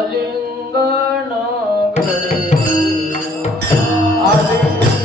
आलिंगन घडे आलिंगन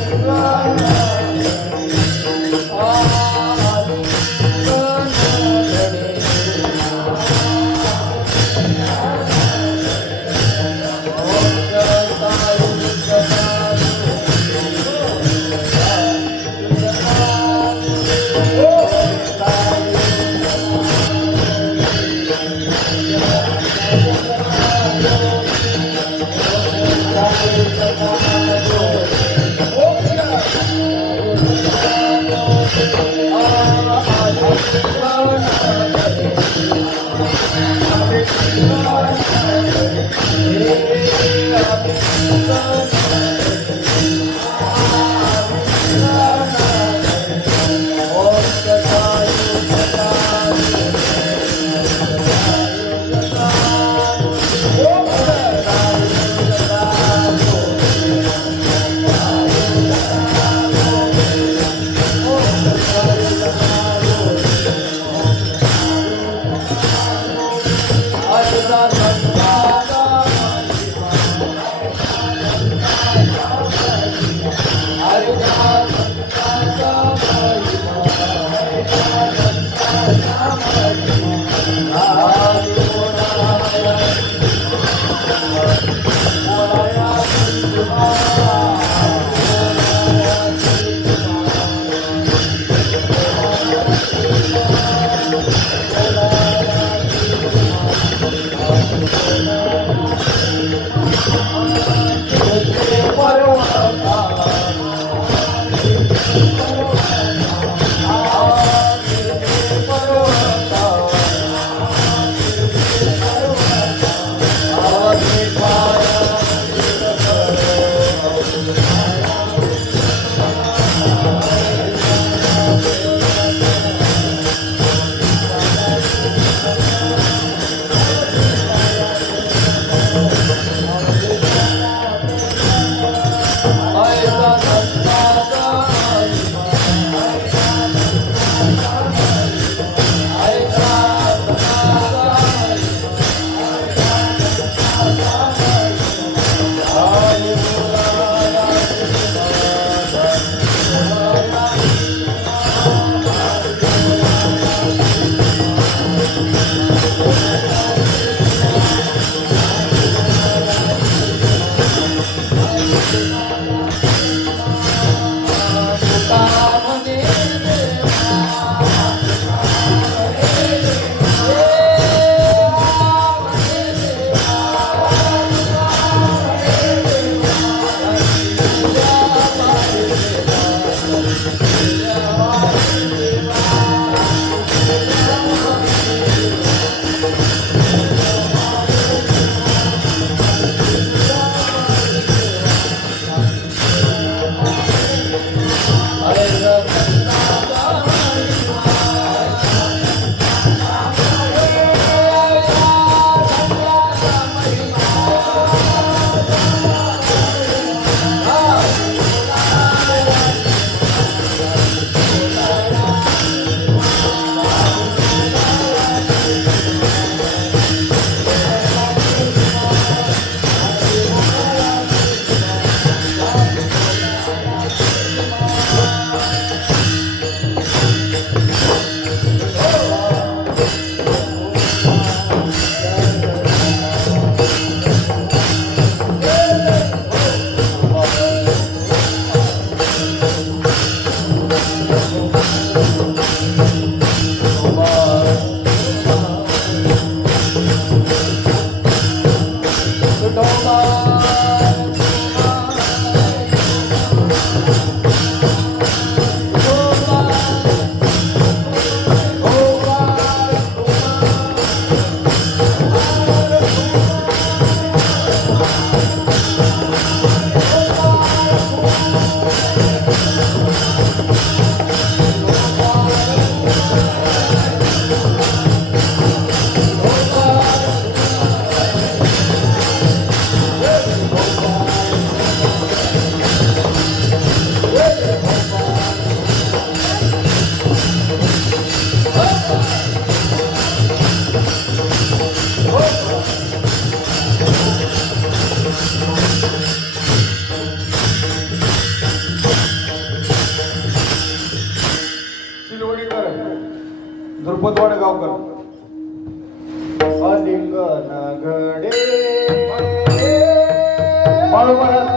बाळू महाराज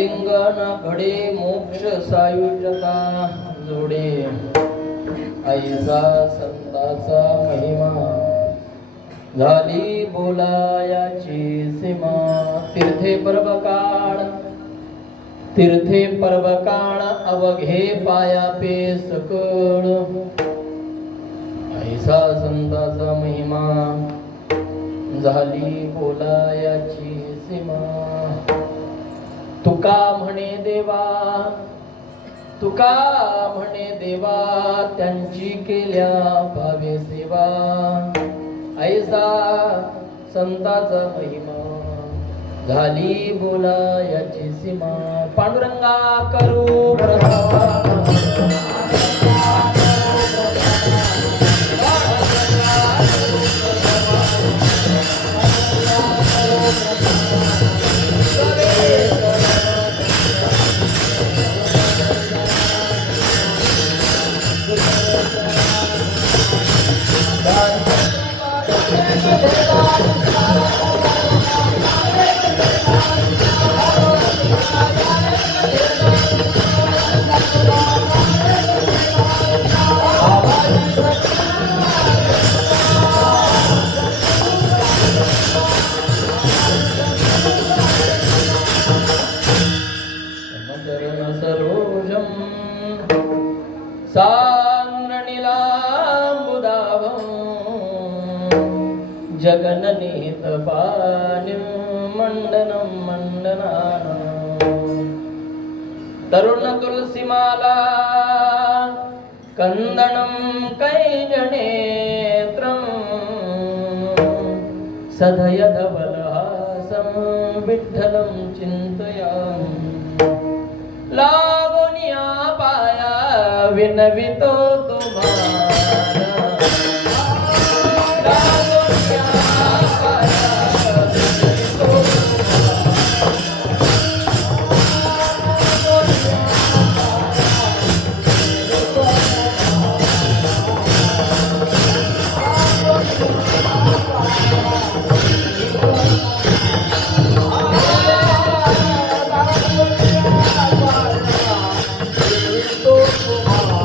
आलिंगन घडे मोक्ष सायुज्यता जोडे ऐसा संताचा महिमा झाली बोलायाची सीमा तीर्थे पर्वकाळ अवघे पाया पे सकळ ऐसा संताचा महिमा झाली बोलायाची सीमा तुका म्हणे देवा त्यांची केल्या भावे सेवा ऐसा संताचा महिमा झाली बोलायाची सीमा पांडुरंगा करू प्रसाद सरोजम सान्द्रनीलाम्बुदाभं जगन्नीतपानिं मण्डनं मण्डनानं तरुणतुलसीमाला कंदनं कैजनेत्रं सधयधवलहासं विठ्ठलं चिन्तयामि लागोनिया पाया विनवितो तुम्हारा लागोनिया पाया विनवितो तुम्हारा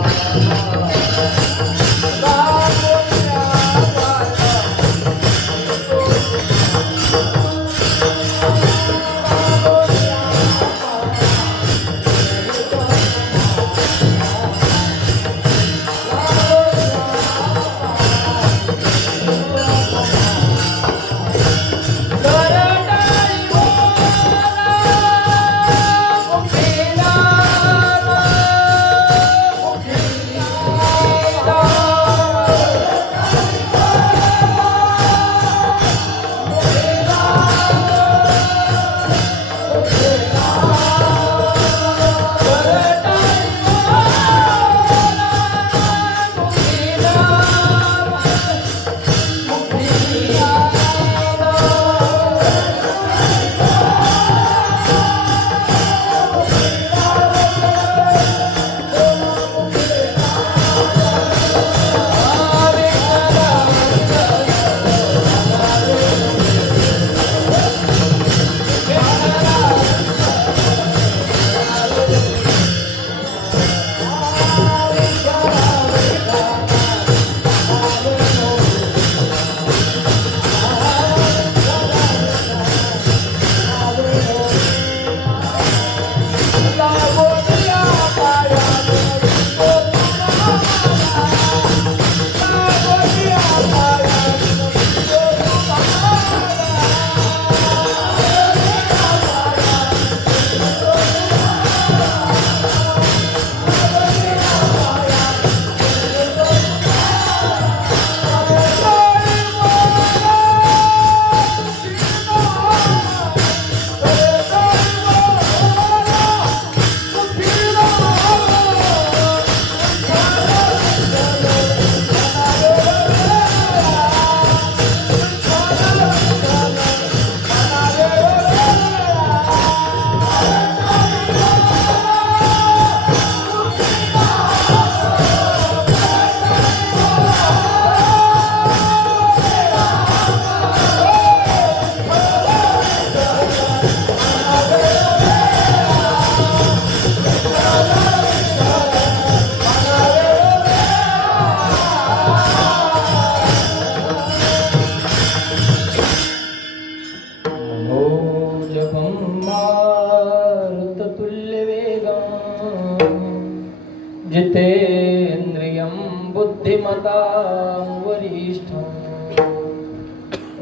वरिष्ठं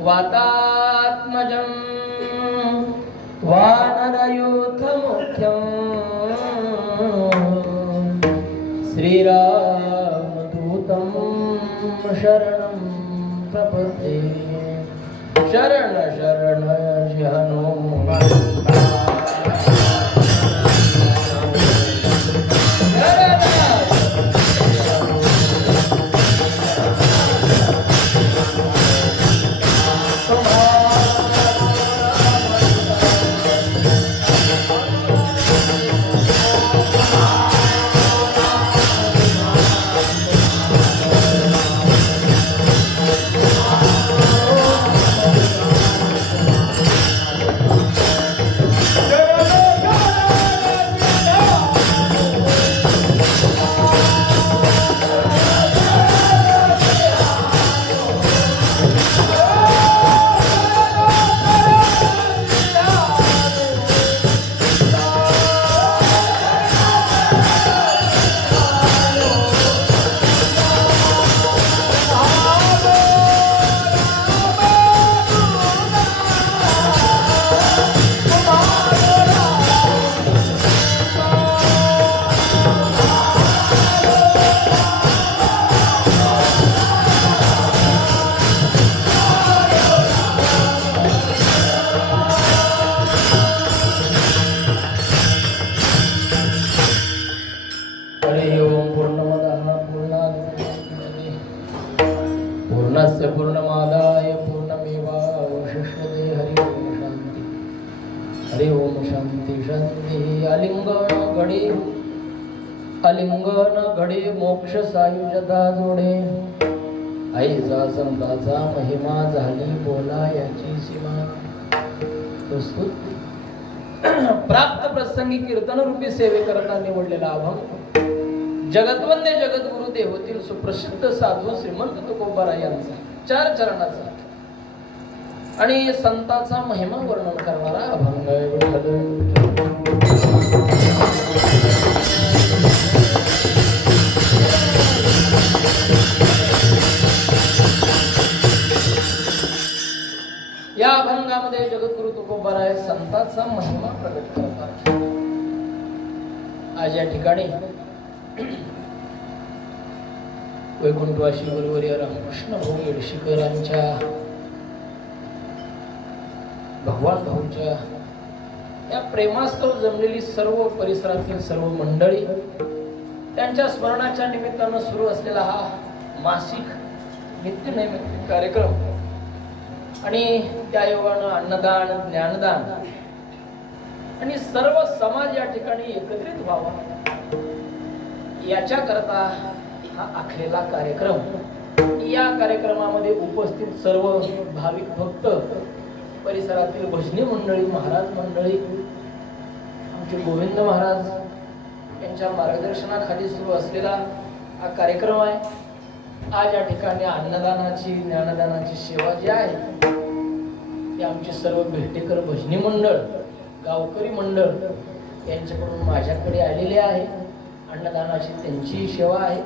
वातात्मजं वानरयूथमुख्यं श्रीरामदूतं शरणं प्रपद्ये शरण शरण हनुमान पूर्णस्य पूर्णमादाय पूर्णमेवावशिष्यते हरि ओम शांती शांती आलिंगन घडे मोक्ष सायुजता जोडे आईचा संताचा महिमा झाली बोला याची सीमा प्राप्त प्रसंगी कीर्तन रूपी सेवे करता निवडलेला अभंग जगतवंदे जगद्गुरु देवतील सुप्रसिद्ध साधू श्रीमंत तुकोबाराय यांचा 4 चरणाचा आणि संताचा महिमा वर्णन करणारा अभंग या अभंगामध्ये जगद्गुरु तुकोबाराय संताचा महिमा प्रकट करतात. आज या ठिकाणी वैकुंठवासी गुरुवर्य रामकृष्ण भाऊ येडशीकरांच्या भगवान भाऊच्या या प्रेमास्तव जमलेली सर्व परिसरातील सर्व मंडळी त्यांच्या स्मरणाच्या निमित्तानं सुरू असलेला हा मासिक नित्यनैमित्तिक कार्यक्रम आणि त्या योगानं अन्नदान ज्ञानदान आणि सर्व समाज या ठिकाणी एकत्रित व्हावा याच्या करता हा आखलेला कार्यक्रम. या कार्यक्रमामध्ये उपस्थित सर्व भाविक भक्त परिसरातील भजनी मंडळी महाराज मंडळी आमचे गोविंद महाराज यांच्या मार्गदर्शनाखाली सुरू असलेला हा कार्यक्रम आहे. आज या ठिकाणी अन्नदानाची ज्ञानदानाची सेवा जी आहे ती आमचे सर्व भेटेकर भजनी मंडळ गावकरी मंडळ यांच्याकडून माझ्याकडे आलेले आहे. अन्नदानाची त्यांची सेवा आहे.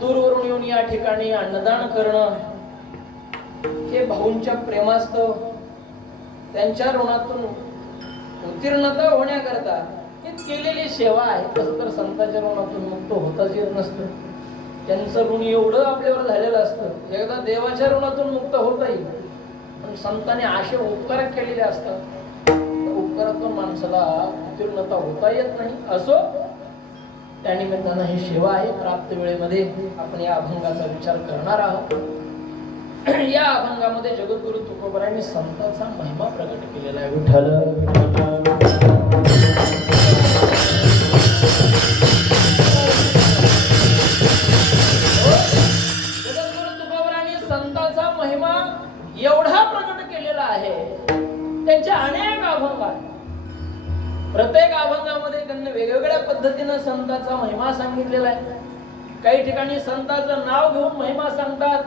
दूरवरून येऊन या ठिकाणी अन्नदान करणं हे भाऊंच्या प्रेमास्तव त्यांच्या ऋणातून उत्तीर्णता होण्याकरता ही केलेली सेवा आहे. तसं तर संतांच्या ऋणातून मुक्त होताच येत नसतं. त्यांचं ऋण एवढं आपल्यावर झालेलं असतं एकदा देवाच्या ऋणातून मुक्त होता येईल पण संतांनी असे उपकार केलेले असतात उपकारातून माणसाला उत्तीर्णता होता येत नाही. असो त्यानिमित्तानं ही सेवा आहे. प्राप्त वेळेमध्ये आपण या अभंगाचा विचार करणार आहोत. या अभंगामध्ये जगद्गुरु तुकोबारायांनी संतांचा महिमा प्रकट केलेला आहे. विठ्ठल जगद्गुरु तुकोबारायांनी संतांचा महिमा एवढा प्रकट केलेला आहे. त्यांचे अनेक अभंग आहेत. प्रत्येक अभंगामध्ये त्यांनी वेगवेगळ्या पद्धतीने संतांचा महिमा सांगितलेला आहे. काही ठिकाणी संतांचं नाव घेऊन महिमा सांगतात,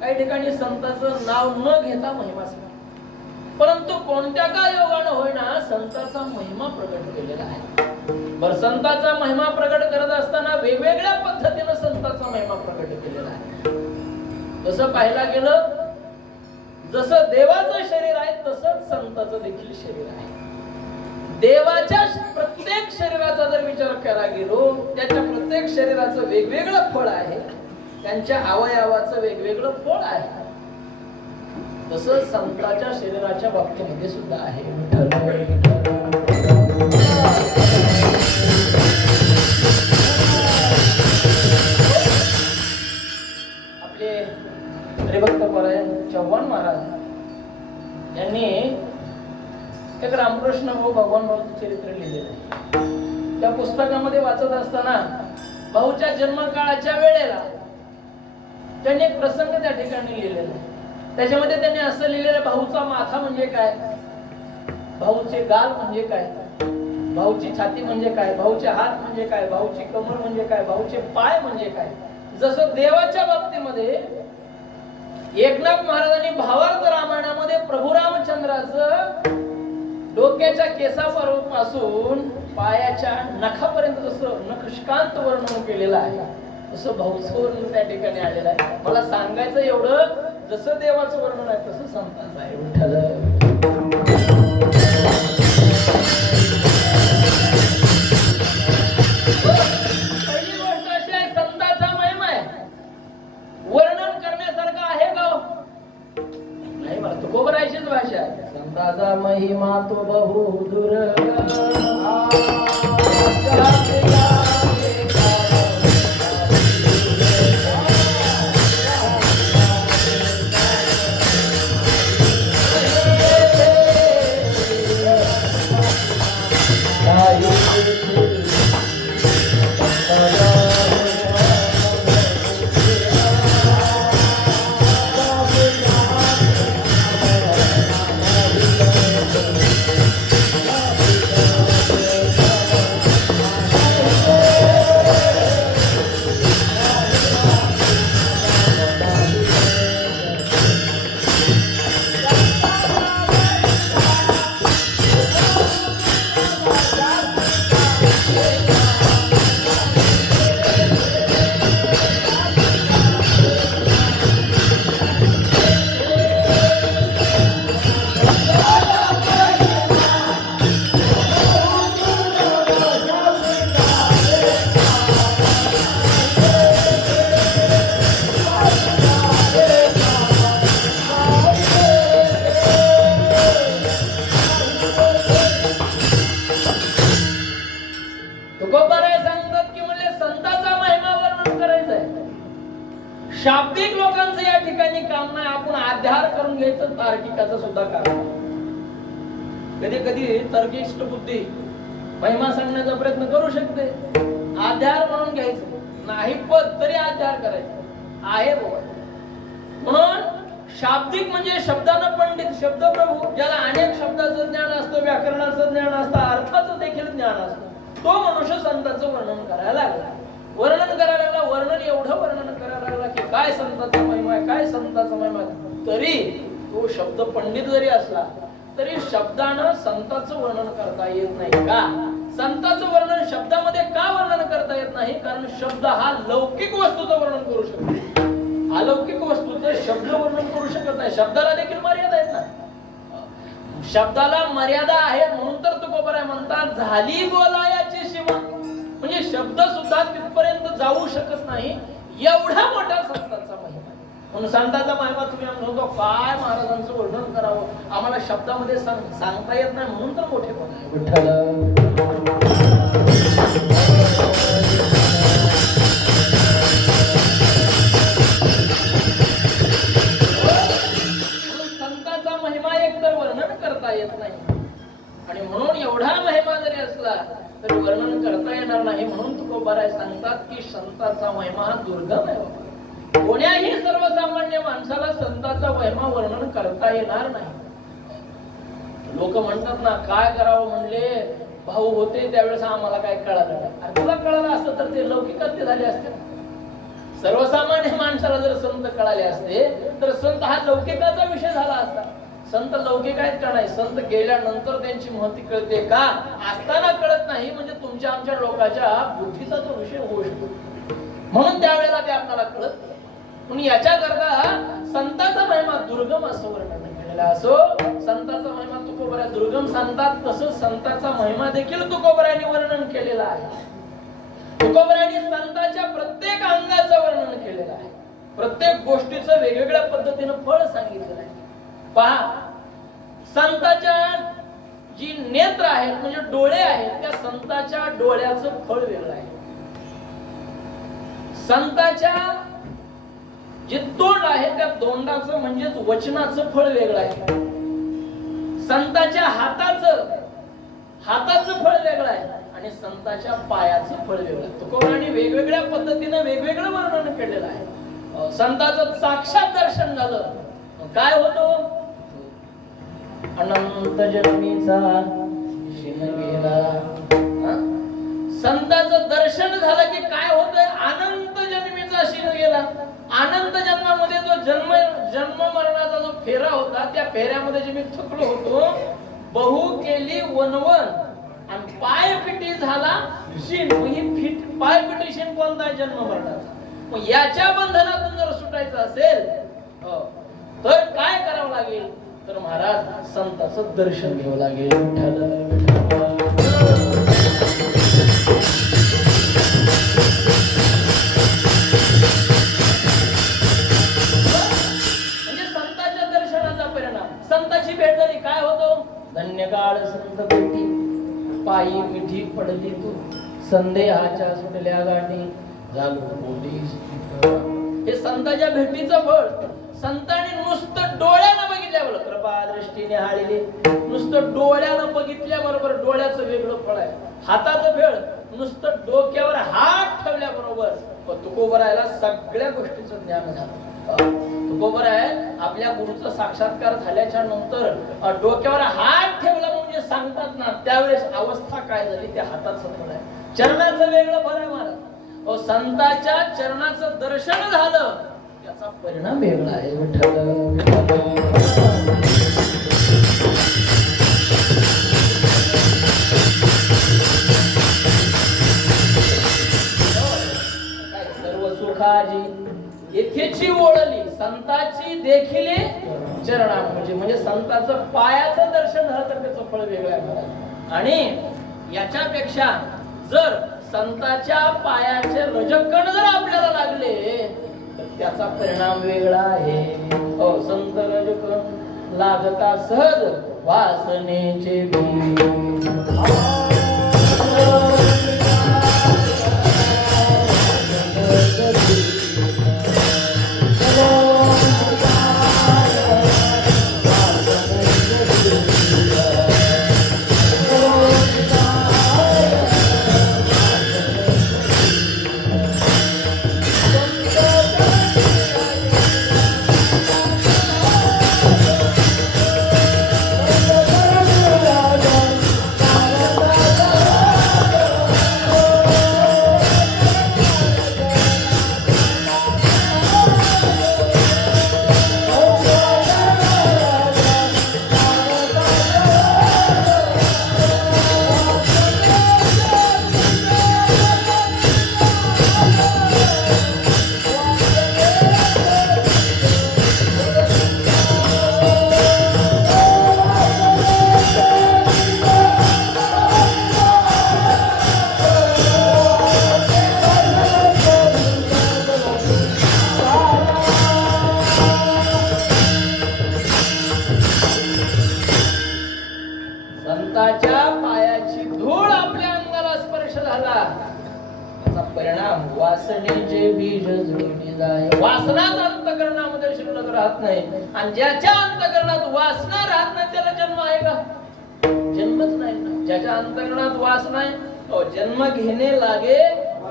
काही ठिकाणी संतांचं नाव न घेता महिमा सांगतात. परंतु कोणत्या का योगानं होईना संतांचा महिमा प्रकट केलेला आहे. बर संतांचा महिमा प्रकट करत असताना वेगवेगळ्या पद्धतीने संतांचा महिमा प्रकट केलेला आहे. तसं पाहायला गेलं, जसं देवाचं शरीर आहे तसंच संताचं देखील शरीर आहे. देवाच्या प्रत्येक शरीराचा जर विचार करायला गेलो, त्याच्या प्रत्येक शरीराचं वेगवेगळं फळ आहे, त्यांच्या अवयवाचं वेगवेगळं फळ आहे. तसं संताच्या शरीराच्या बाबतीमध्ये सुद्धा आहे. आपले हरिभक्त परायण चव्हाण महाराज यांनी एक रामकृष्ण भाऊ भगवान भाऊचं चरित्र लिहिलेलं आहे. त्या पुस्तकामध्ये वाचत असताना भाऊच्या जन्मकाळाच्या वेळेला त्यांनी एक प्रसंग त्या ठिकाणी लिहिलेला आहे. त्याच्यामध्ये त्यांनी असं लिहिलेलं, भाऊचा माथा म्हणजे काय, भाऊचे गाल म्हणजे काय, भाऊची छाती म्हणजे काय, भाऊचे हात म्हणजे काय, भाऊची कमर म्हणजे काय, भाऊचे पाय म्हणजे काय. जसं देवाच्या बाबतीमध्ये एकनाथ महाराजांनी भावार्थ रामायणामध्ये प्रभू रामचंद्राचं डोक्याच्या केसापासून पायाच्या नखापर्यंत जसं नखशिकांत वर्णन केलेलं आहे, तसं भाऊचं वर्णन त्या ठिकाणी आलेलं आहे. मला सांगायचं एवढं, जसं देवाचं वर्णन आहे तसं संतांचं आहे. पहिली गोष्ट अशी आहे, संतांचा महिमा आहे, वर्णन करण्यासारखं आहे का नाही? मला तुकोबरायचीच भाषा आहे. संतांचा महिमा तो बहुदूर शाब्दिक लोकांचं या ठिकाणी काम नाही, आपण आधार करून घ्यायचं तार्किकाचं सुद्धा काम. कधी कधी तार्किक बुद्धी महिमा सांगण्याचा प्रयत्न करू शकते, आधार म्हणून घ्यायचं नाही, पण तरी आधार करायचं आहे बाबा. म्हणून शाब्दिक म्हणजे शब्दानं पंडित, शब्द प्रभू, ज्याला अनेक शब्दाचं ज्ञान असतं, व्याकरणाचं ज्ञान असतं, अर्थाचं देखील ज्ञान असतं, तो मनुष्य संतांचं वर्णन करायला लागला. वर्णन करायला लागला, वर्णन एवढं वर्णन करायला लागला की काय संतांचा महिमा आहे, काय संतांचा महिमा आहे. तरी तो शब्द पंडित जरी असला तरी शब्दानं संतांचं वर्णन करता येत नाही का? संतांचं वर्णन शब्दामध्ये का वर्णन करता येत नाही? कारण शब्द हा लौकिक वस्तूचं वर्णन करू शकतो, अलौकिक वस्तूचं शब्द वर्णन करू शकत नाही. शब्दाला देखील मर्यादा आहेत ना, शब्दाला मर्यादा आहे. म्हणून तर तुकोबराय म्हणतात, झाली बोलायाची सीमा, म्हणजे शब्द सुद्धा तिथपर्यंत जाऊ शकत नाही, एवढा मोठा संतांचा महिमा. म्हणून संतांचा महिमा तुम्ही म्हणतो काय महाराजांचं वर्णन करावं, आम्हाला शब्दामध्ये सांगता येत नाही, म्हणून तर मोठेपण आहे. विठ्ठल संतांचा महिमा एकतर वर्णन करता येत नाही, आणि म्हणून एवढा महिमा जरी असला तरी वर्णन करता येणार नाही. म्हणून तुकोबाराय सांगतात की संतांचा महिमा हा दुर्गम आहे. कोण्याही सर्वसामान्य माणसाला संतांचा महिमा वर्णन करता येणार नाही. लोक म्हणतात ना, काय करावं म्हणले भाऊ होते त्यावेळेस आम्हाला काय कळालं. तुला कळालं असतं तर ते लौकिकात झाले असते. सर्वसामान्य माणसाला जर संत कळाले असते तर संत हा लौकिकाचा विषय झाला असता. संत लौकिक आहेत का नाही, संत गेल्यानंतर त्यांची महती कळते का, असताना कळत नाही, म्हणजे तुमच्या आमच्या लोकांच्या बुद्धीचा तो विषय होऊ शकतो. म्हणून त्यावेळेला ते आपल्याला कळत. म्हणून याच्याकरता संतांचा महिमा दुर्गम असं वर्णन केलेला असो. संतांचा महिमा तुकोबरा दुर्गम सांगतात, तसं संतांचा महिमा देखील तुकोबराने वर्णन केलेला आहे. तुकोबराने संतांच्या प्रत्येक अंगाचं वर्णन केलेलं आहे. प्रत्येक गोष्टीचं वेगवेगळ्या पद्धतीनं फळ सांगितलेलं आहे. पहा, संतांच्या जी नेत्र आहेत म्हणजे डोळे आहेत, त्या संतांच्या डोळ्याचं फळ वेगळं आहे. संतांच्या जे तोंड आहे त्या तोंडाचं म्हणजेच वचनाचं फळ वेगळं आहे. संतांच्या हाताचं फळ वेगळं आहे आणि संतांच्या पायाचं फळ वेगळं आहे. तुकोबराने वेगवेगळ्या पद्धतीने वेगवेगळं वर्णन केलेलं आहे. संतांचं साक्षात दर्शन झालं, काय होतं? अनंत जन्मीचा शिन गेला. संतांचं दर्शन झालं की काय होतंय? अनंत जन्मीचा शिन गेला. अनंत जन्मामध्ये जो जन्म मरणाचा जो फेरा होता, त्या फेऱ्यामध्ये जे मी थकलो होतो, बहु केली वनवन आणि पायपिटी झाला शिन. ही पायपिटी शिन कोणता आहे? जन्म मरणाचा. मग याच्या बंधनातून जर सुटायचं असेल तर काय करावं लागेल? तर महाराज संतांचं दर्शन घ्यावं लागेल. म्हणजे संतांच्या दर्शनाचा परिणाम. संतांची भेट झाली काय होतो? धन्य काळ संत भेटी, पायी मिठी पडली तू, संदेहाच्या सुटल्या गाठी झालो मोठी. हे संतांच्या भेटीचं फळ. संतांनी नुसतं डोळ्यानं बघितल्याबरोबर, कृपा दृष्टीने हाळली, नुसतं डोळ्यानं बघितल्याबरोबर डोळ्याचं वेगळं फळ आहे. हाताचं फेळ, नुसतं डोक्यावर हात ठेवल्याबरोबर तुकोबरायला सगळ्या गोष्टीचं ज्ञान झालं. तुकोबराय आपल्या गुरुचा साक्षात्कार झाल्याच्या नंतर डोक्यावर हात ठेवला म्हणजे सांगतात ना, त्यावेळेस अवस्था काय झाली त्या हाताचं फळ आहे. चरणाचं वेगळं फळ आहे महाराज. संतांच्या चरणाचं दर्शन झालं, त्याचा परिणाम वेगळा आहे. सर्व सुखाजी येथेची ओढली, संतांची देखील चरणा म्हणजे संतांचं पायाचं दर्शन झालं तर त्याचं फळ वेगळं आहे. आणि याच्यापेक्षा जर संतांच्या पायाचे रजकण जर आपल्याला लागले तर त्याचा परिणाम वेगळा आहे. संत रजकण लागता सहज वासनेचे संतांच्या पायाची धूळ आपल्या अंगाला स्पर्श झाला, त्याचा परिणाम वासनेचे बीज जुळली जाय. वासनाच अंतःकरणामध्ये शिल्लक राहत नाही, आणि ज्याच्या अंतःकरणात वासना राहत नाही त्याला जन्म आहे का? जन्मच नाही ना. ज्याच्या अंतःकरणात वासना आहे तो जन्म घेणे लागे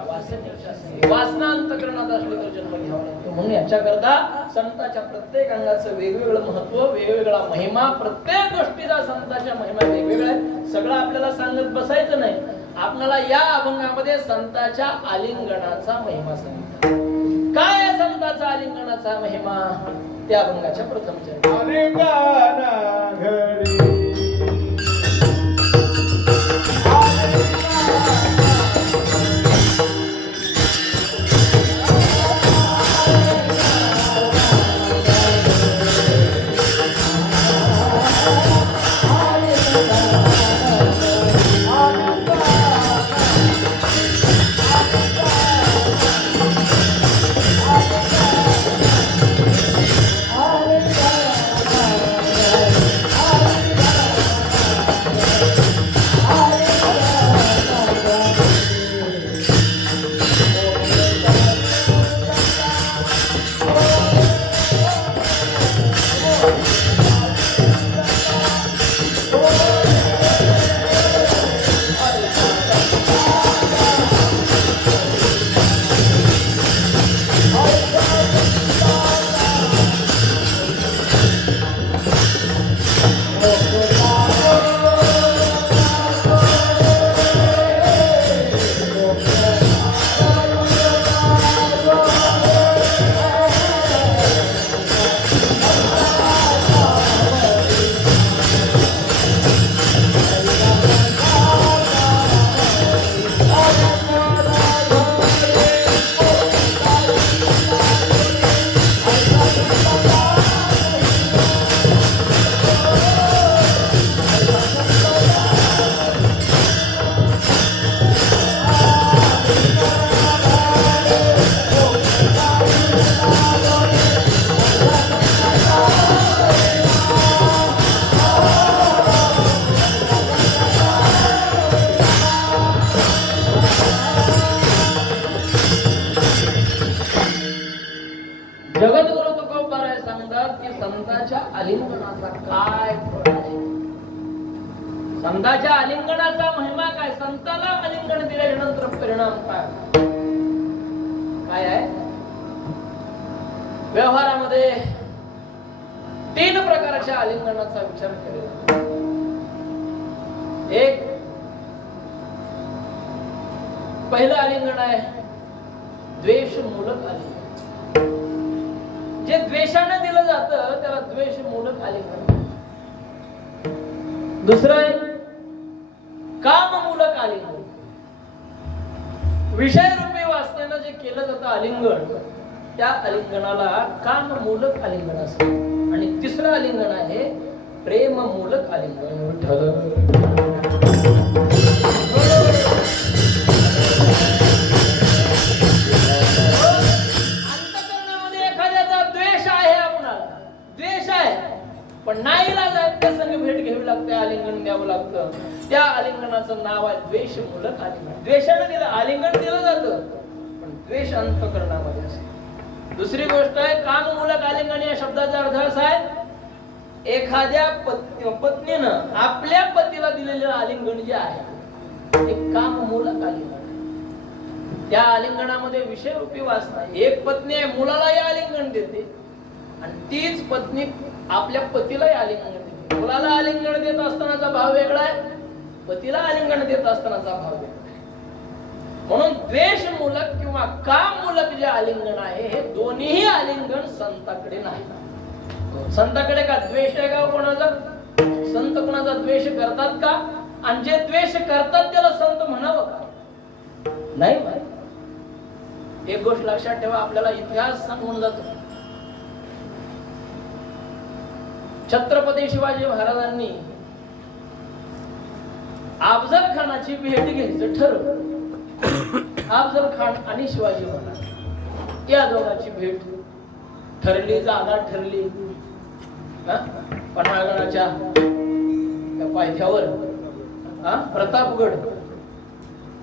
वासनेच्या. वासना अंतःकरणात असली तर जन्म घ्यावा लागतो. म्हणून याच्याकरता संतांच्या प्रत्येक अंगाचं वेगवेगळं महत्व, वेगवेगळा महिमा, प्रत्येक गोष्टीचा संतांच्या महिमा वेगवेगळा आहे. सगळं आपल्याला सांगत बसायचं नाही. आपल्याला या अभंगामध्ये संतांच्या आलिंगनाचा महिमा सांगितला. काय आहे संतांचा आलिंगनाचा महिमा? त्या अभंगाच्या प्रथम जगद्गुरु तुकोबाराय सांगतात की संतांच्या आलिंगनाचा काय फळ आहे. संतांच्या आलिंगनाचा महिमा काय, संताला आलिंगन दिल्यानंतर परिणाम काय काय आहे. व्यवहारामध्ये 3 प्रकारच्या आलिंगनाचा विचार केला. एक पहिलं आलिंगन आहे द्वेषमूलक आलिंगन. जे द्वेषाने दिलं जातं त्याला द्वेषमूलक आलिंगन. दुसरं आहे काममूलक आलिंगन. विषय रूपी वासनेनं जे केलं जातं आलिंगन, त्या आलिंगनाला काममूलक आलिंगन असतं. आणि तिसरं आलिंगन आहे प्रेममूलक आलिंगन. पण नाईलाज आहे, त्या संग भेट घ्यावी लागते, आलिंगन द्यावं लागतं. त्या आलिंगनाचं नाव आहे द्वेषमूलक आलिंगन. द्वेषाने दिलं आलिंगन दिलं जातं, पण द्वेष अंतःकरणामध्ये असतो. दुसरी गोष्ट आहे काममूलक आलिंगन. या शब्दाचा अर्थ असा आहे एखाद्या पत्नीनं आपल्या पतीला दिलेलं आलिंगन जे आहे ते काममूलक आलिंगन. त्या आलिंगनामध्ये विषय रूपी वासना. एक पत्नी आहे, मुलालाही आलिंगन देते आणि तीच पत्नी आपल्या पतीलाही आलिंगन देते. मुलाला आलिंगन देत असतानाचा भाव वेगळा आहे, पतीला आलिंगन देत असतानाचा भाव वेगळा आहे. म्हणून द्वेषमूलक किंवा काममूलक जे आलिंगन आहे हे दोन्ही आलिंगन संताकडे नाही. संताकडे का द्वेष आहे का कोणाचा? संत कोणाचा द्वेष करतात का? आणि जे द्वेष करतात त्याला संत म्हणावं का? नाही. एक गोष्ट लक्षात ठेवा, आपल्याला इतिहास सांगून जातो. छत्रपती शिवाजी महाराजांनी अफजल खानाची भेट घ्यायचं ठरवलं. अफजल खान आणि शिवाजी महाराज या दोघांची भेट ठरली, जागा ठरली. पन्हाळगडाच्या पायथ्यावर प्रतापगड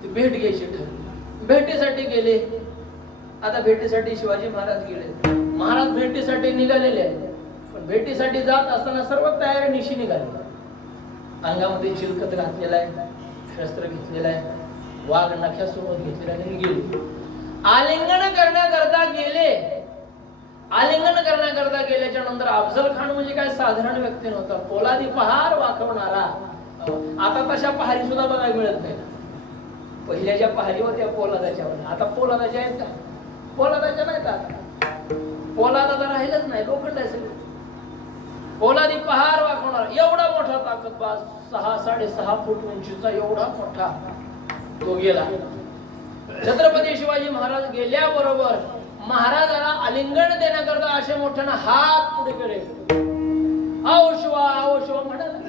भेट घ्यायची ठरली. भेटीसाठी गेले. आता भेटीसाठी शिवाजी महाराज गेले. महाराज भेटीसाठी निघालेले आहेत, पण भेटीसाठी जात असताना सर्व तयारी निशी निघाली. अंगामध्ये चिलखत घातलेला आहे, शस्त्र घेतलेला आहे, वाघ नख्यासोबत घेतलेला आहे, गेले. आलिंगन करण्याकरता गेले. आलिंगन करण्याकरता गेल्याच्या नंतर अफजल खान म्हणजे काय साधारण व्यक्ती नव्हता. पोलादी पहार वाकवणारा. आता तशा पहारी सुद्धा बघायला मिळत नाही. पहिल्या ज्या पहारी होत्या पोलादाच्या, आता पोलादाच्या आहेत का? पोलादाच्या नाहीत. आता पोलाद आता राहिलंच नाही, लोखंड आहे सगळं. पोलादी पहार वाकवणारा एवढा मोठा ताकदबाज, 6-6.5 फूट उंचीचा एवढा मोठा तो गेला. छत्रपती शिवाजी महाराज गेल्याबरोबर महाराजाला आलिंगन देण्याकरता अशा मोठ्यानं हात पुढे केले. आओ शिवा म्हणाला.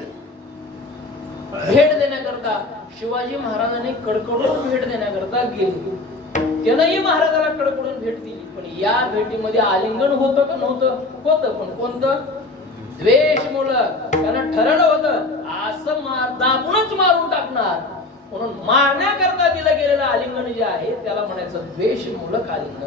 भेट देण्याकरता शिवाजी महाराजांनी कडकडून भेट देण्याकरता गेले. त्यानंही महाराजाला कडकडून भेट दिली. पण या भेटीमध्ये आलिंगन होतं का नव्हतं? होतं, पण कोणतं? द्वेषमूलक. त्यानं ठरवलं होतं असं दाबूनच मारून टाकणार, म्हणून मारण्याकरता दिलं गेलेलं आलिंगन जे आहे त्याला म्हणायचं द्वेषमूलक आलिंगन.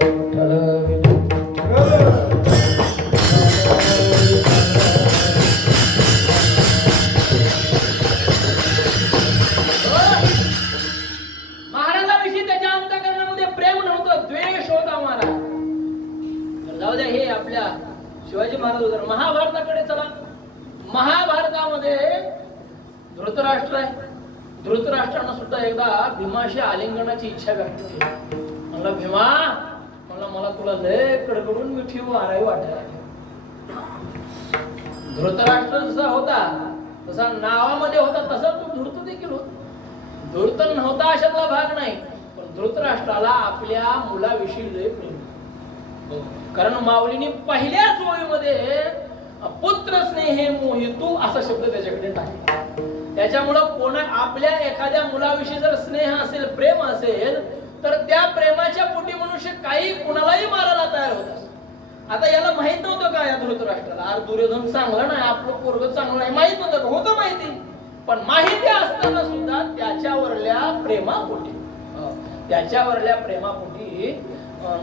महाराजाविषयी त्याच्या अंतःकरणामध्ये प्रेम नव्हतं, द्वेष होता महाराज. जाऊ द्या, हे आपल्या शिवाजी महाराज वगैरे. महाभारताकडे चला. महाभारतामध्ये धृतराष्ट्र आहे. धृतराष्ट्रानं सुद्धा एकदा भीमाशी आलिंगनाची इच्छा व्यक्त केली. म्हणलं भीमा, मला तुला लय कडकडून मिठी मारावी वाटायला. धृतराष्ट्र जसा होता तसा नावामध्ये होता, तसा तो धूर्त देखील होता. धूर्त नव्हता अशातला भाग नाही, पण धृतराष्ट्राला आपल्या मुलाविषयी लय प्रेम. कारण माऊलींनी पहिल्याच ओळीमध्ये पुत्र स्नेहे मोहितू असा शब्द त्याच्याकडे टाकला. त्याच्यामुळं आपल्या एखाद्या मुलाविषयी जर स्नेह असेल, प्रेम असेल, तर त्या प्रेमाच्या पोटी मनुष्य काही कुणालाही मारायला तयार होत असतो. आता याला माहित नव्हतं का या धृतराष्ट्राला? दुर्योधन चांगला नाही, आपलं पोरग चांगलं नाही, माहित नव्हतं का? होतं माहिती. पण माहिती असताना सुद्धा त्याच्यावरल्या प्रेमापोटी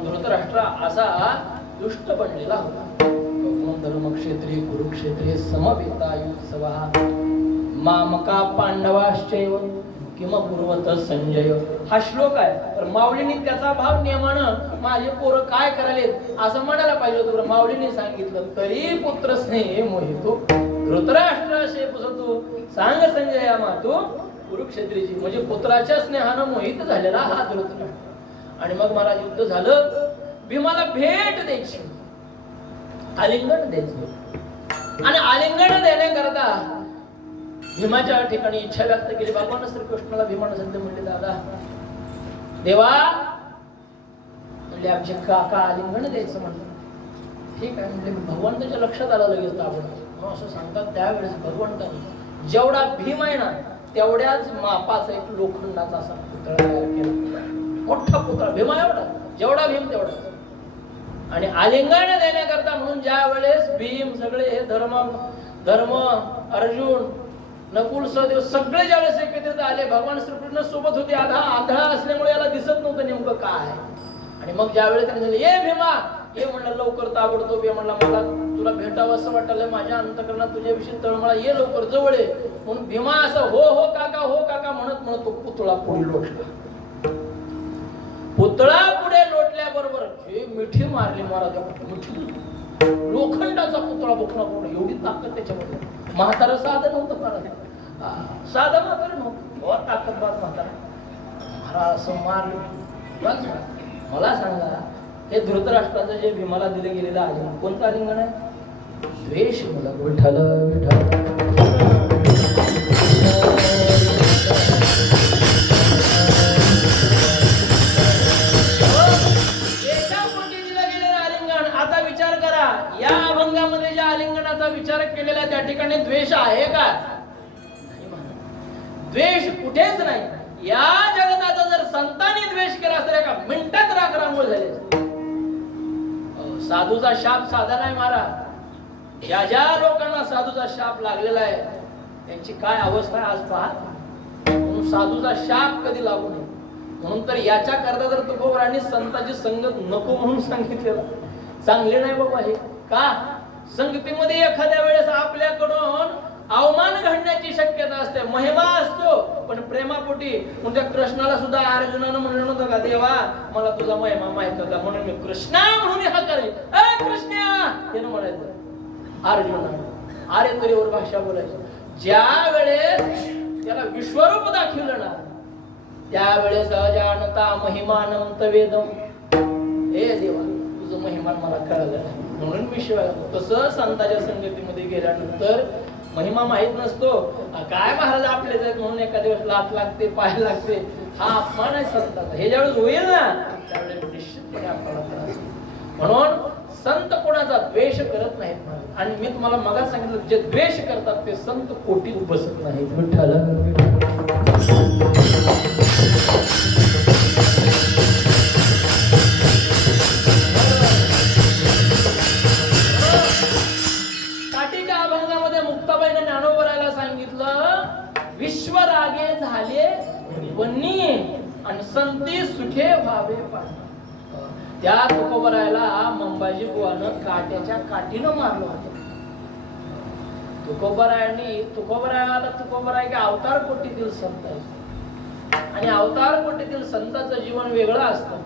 धृतराष्ट्र असा दुष्ट बनलेला होता. धर्मक्षेत्री कुरुक्षेत्री समवेतायुत्सवा मामका पांडवाश्चैव किम पूर्वत संजय. हा श्लोक आहे. तर माऊलींनी त्याचा भाव नियमानं माझे पोरं काय करायलेत असं म्हणायला पाहिजे होतं. माऊलींनी सांगितलं तरी पुत्र स्नेह मोहितो धृतराष्ट्र शे पुसतो सांग संजया मातू कुरुक्षेत्रीची. म्हणजे पुत्राच्या स्नेहानं मोहित झालेला हा धृतराष्ट्र. आणि मग महाराज युद्ध झालं. भीमाला भेट द्यायची, आलिंगन द्यायचं. आणि आलिंगन देण्याकरता भीमाच्या ठिकाणी इच्छा व्यक्त केली. भगवान श्रीकृष्णाला भीमानं सध्या म्हणले दादा देवा म्हणजे आमचे काका आलिंगन द्यायचं म्हणतात. ठीक आहे म्हणजे भगवंताच्या लक्षात आलं लगेच आपण असं सांगतात. त्यावेळेस भगवंताने जेवढा भीम आहे ना तेवढ्याच मापाचा एक लोखंडाचा असा पुतळा तयार केला. मोठा पुतळा भीमा एवढा, जेवढा भीम तेवढा. आणि आलिंगन देण्याकरता म्हणून ज्या वेळेस भीम सगळे हे धर्म अर्जुन नकुल सहदेव सगळे ज्यावेळेस एकत्रित आले भगवान श्रीकृष्ण सोबत होते. आंधळा असल्यामुळे याला दिसत नव्हतं नेमकं काय. आणि मग ज्यावेळेस त्याने सांगितलं ये भीमा ये म्हणलं लवकर ताबडतोब ये म्हणला मला तुला भेटावं असं वाटलं माझ्या अंतकरणात तुझ्याविषयी तळमळा ये लवकर जवळ ये. म्हणून भीमा असं हो हो काका म्हणत तो पुतळा पुढे लोटला. पुतळा पुढे लोटल्याबरोबर हे मिठी मारली महाराज. मिठी लोखंडाचा पुतळा बोखणा पूर्ण एवढी ताकद त्याच्यामध्ये. म्हातारा साधं नव्हतं महाराज, साधं म्हातारा नव्हतं, ताकदवार म्हातारा. महाराज असं मारलं. मला सांगा हे धृतराष्ट्राचं जे भीमाला दिलं गेलेलं आलिंगन कोणतं आलिंगन आहे? द्वेष मला विठ्ठल विठ्ठल. आता विचार करा या अभंगामध्ये ज्या आलिंगनाचा विचार केलेला त्या ठिकाणी द्वेष आहे का? द्वेष कुठेच नाही. या जगताचा जर संतांनी द्वेष केला तर एका मिनिटात राग रांगोळ झाले. साधूचा शाप साधा नाही महाराज. ज्या लोकांना साधूचा शाप लागलेला आहे त्यांची काय अवस्था आहे आज पहा. म्हणून साधूचा शाप कधी लागू नये. म्हणून तर याच्या करता जर तुकोबरांनी संतांची संगत नको म्हणून सांगितलेलं. चांगले नाही बाबा हे का. संगतीमध्ये एखाद्या वेळेस आपल्याकडून अवमान घडण्याची शक्यता असते. महिमा असतो पण प्रेमापोटी. म्हणजे कृष्णाला सुद्धा अर्जुनानं म्हणलं नव्हतं का देवा मला तुझा महिमा माहित होता म्हणून मी कृष्णा म्हणून हा करेन कृष्णा हे म्हणायचं अर्जुनानं. अरे तरीवर भाषा बोलायची. ज्या वेळेस त्याला विश्वरूप दाखवलं ना त्यावेळेस अजानता महिमानंत वेदम. हे देवा तुझं महिमान मला कळलं म्हणून विश्वास. तसं संतांच्या संगतीमध्ये गेल्यानंतर महिमा माहित नसतो. काय महाराज आपलेच आहेत म्हणून एका दिवस लात लागते पाय लागते हा अपमान आहे संतांचा. हे ज्यावेळेस होईल ना त्यावेळेस निश्चितपणे आपल्याला त्रास. म्हणून संत कोणाचा द्वेष करत नाहीत महाराज. आणि मी तुम्हाला मगाच सांगितलं जे द्वेष करतात ते संत कोटीत बसत नाहीत. विठ्ठल विश्वरागे झाले वन्नी आणि संती सुखे व्हावे पाणी. त्या तुकोबरायला मंबाजी बुवानं काट्याच्या काठीनं मारलं होतं. तुकोबराय अवतार कोटीतील संत आहे आणि अवतार कोटीतील संतांचं जीवन वेगळं असतं.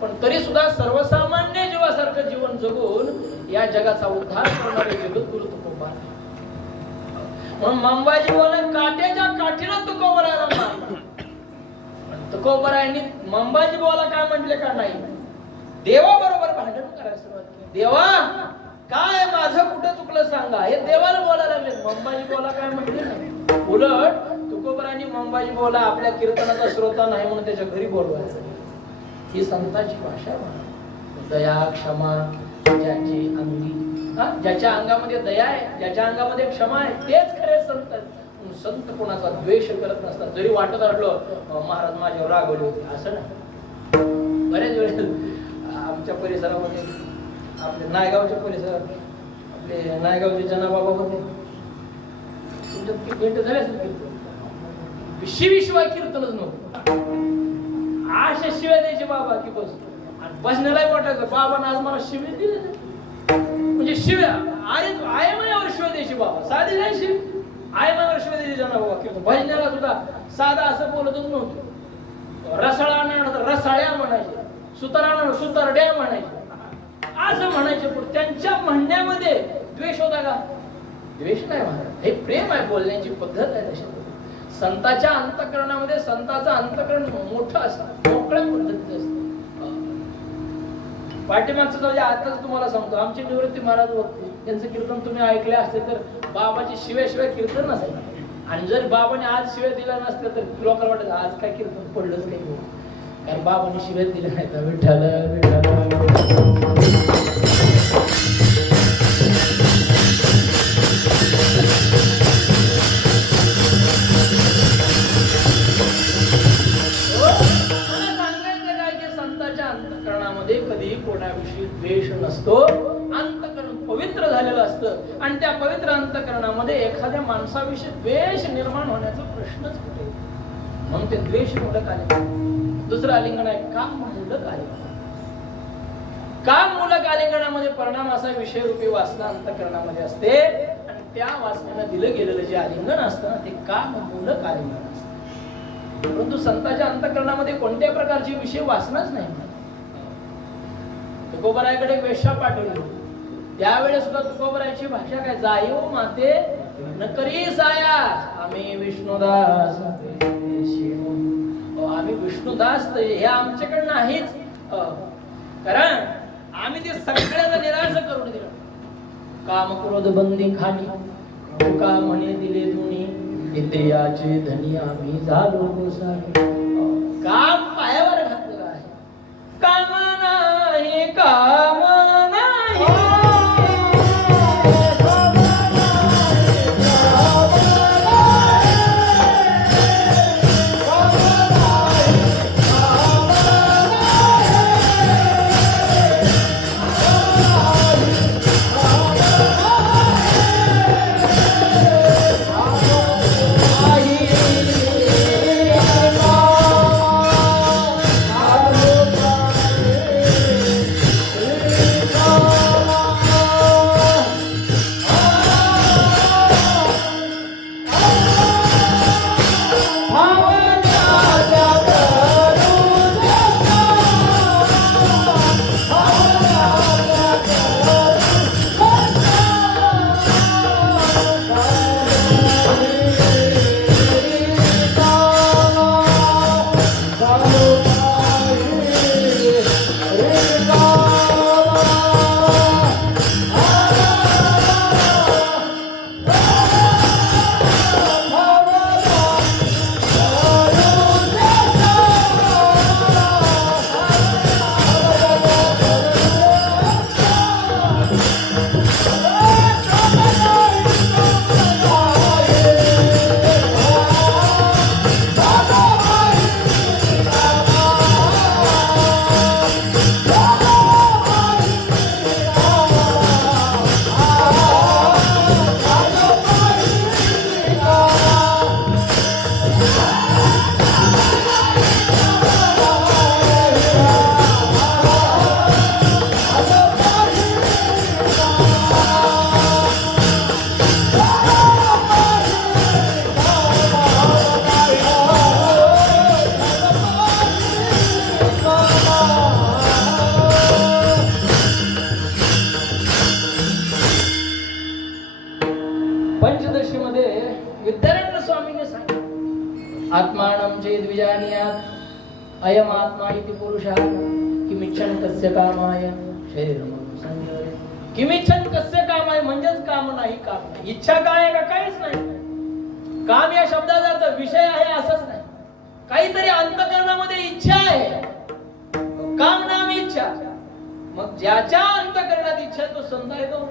पण तरी सुद्धा सर्वसामान्य जीवासारखं जीवन जगून या जगाचा उद्धार करणारे जगद्गुरु तुकोबा. म्हणून मंबाजी बुवानं काट्याच्या काठीनं तुकोबरायला मारलं. तुकोबरायांनी मंबाजी बुवाला काय म्हटले का नाही देवाबरोबर भांडण करायला सुरुवात केली. देवा काय माझं कुठं चुकलं सांगा. हे देवाला बोलायला लागले. मंबाजी बुवाला काय म्हटले नाही. उलट तुकोबरायांनी मंबाजी बुवाला आपल्या कीर्तनाचा श्रोता नाही म्हणून त्याच्या घरी बोलवायचं. ही संतांची भाषा आहे. दया क्षमा ज्याची अंगी ज्याच्या अंगामध्ये दया आहे ज्याच्या अंगामध्ये क्षमा आहे तेच खरे संत. संत कोणाचा द्वेष करत नसतात. जरी वाटत असलं महाराज माझ्यावर रागवले होते असं नाही. बऱ्याच वेळेस आमच्या परिसरामध्ये आपले नायगावच्या परिसरात आपले नायगावचे जनाबाबा होते. तुमच्यात भेट झाले असेल. शिवाय कीर्तनच नव्हतं. अशा शिवाय द्यायचे बाबा की बस. आणि भजनालाही वाटायचं बाबांना आज मला शिवे दिले म्हणजे शिव्या आयमायावर शिव द्यायची बाबा साधी नाही शिव आयमायावर शिव द्यायची जाणार बाबा कीर्तन भजनाला सुद्धा साधा असं बोलतच नव्हतं रसाळा रसाळ्या म्हणायचे सुतारा सुतारड्या म्हणायचे असं म्हणायचे पण त्यांच्या म्हणण्यामध्ये द्वेष होता का द्वेष नाही महाराज हे प्रेम आहे बोलण्याची पद्धत आहे तशी संताच्या अंतःकरणामध्ये संताचं अंतःकरण मोठं असतं मोकळ्या पद्धतीचं असतं पाठीमागचं म्हणजे आताच तुम्हाला सांगतो आमचे निवृत्ती महाराज होते त्यांचं कीर्तन तुम्ही ऐकले असते तर बाबाची शिव्याशिवाय कीर्तन नसायचं आणि जर बाबाने आज शिव्या दिला नसत्या तर लोकांना वाटत आज काय कीर्तन पडलंच काही हो कारण बाबाने शिव्या दिल्या नाही तर विठ्ठल कधी कोणाविषयी द्वेष नसतो अंतःकरण पवित्र झालेलं असतं आणि त्या पवित्र अंतःकरणामध्ये एखाद्या माणसाविषयी द्वेष निर्माण होण्याचा प्रश्नच कुठे मग ते द्वेष मूलक आलिंगन दुसरं आलिंगन आहे काम मूलक आलिंगन काम मूलक आलिंगनामध्ये परिणाम असा विषय रूपी वासना अंतःकरणामध्ये असते आणि त्या वासनेला दिलं गेलेलं जे आलिंगन असतं ना ते काम मूलक आलिंगन असतं परंतु संतांच्या अंतःकरणामध्ये कोणत्या प्रकारची विषय वासनाच नाही तुकोबरायकडे एक वेश्या पाठवली त्यावेळेस सुद्धा तुकोबरायची भाषा काय जायो माते न करी साया आम्ही विष्णुदास आम्ही विष्णुदास हे आमच्याकडे नाहीच कारण आम्ही ते सगळ्याचा निराश करून दिलं काम क्रोध बंदी खाली तुका म्हणे दिले दुनी इंद्रियाचे धनी आम्ही झालो गोसावी काम पायावर घातलेलं आहे काम नाही काम नाही आत्मानं चेद विजानीयात् अयम आत्मा इति पुरुषः किमिच्छन् कस्य कामाय शरीरं संयोजय किमिच्छन् कस्य कामाय म्हणजेच काम नाही इच्छा काय आहे का काहीच नाही काम या शब्दाचा अर्थ विषय आहे असंच नाही काहीतरी अंतःकरणामध्ये इच्छा आहे काम नाम इच्छा मग ज्याच्या अंतःकरणात इच्छा तो संत आहे तो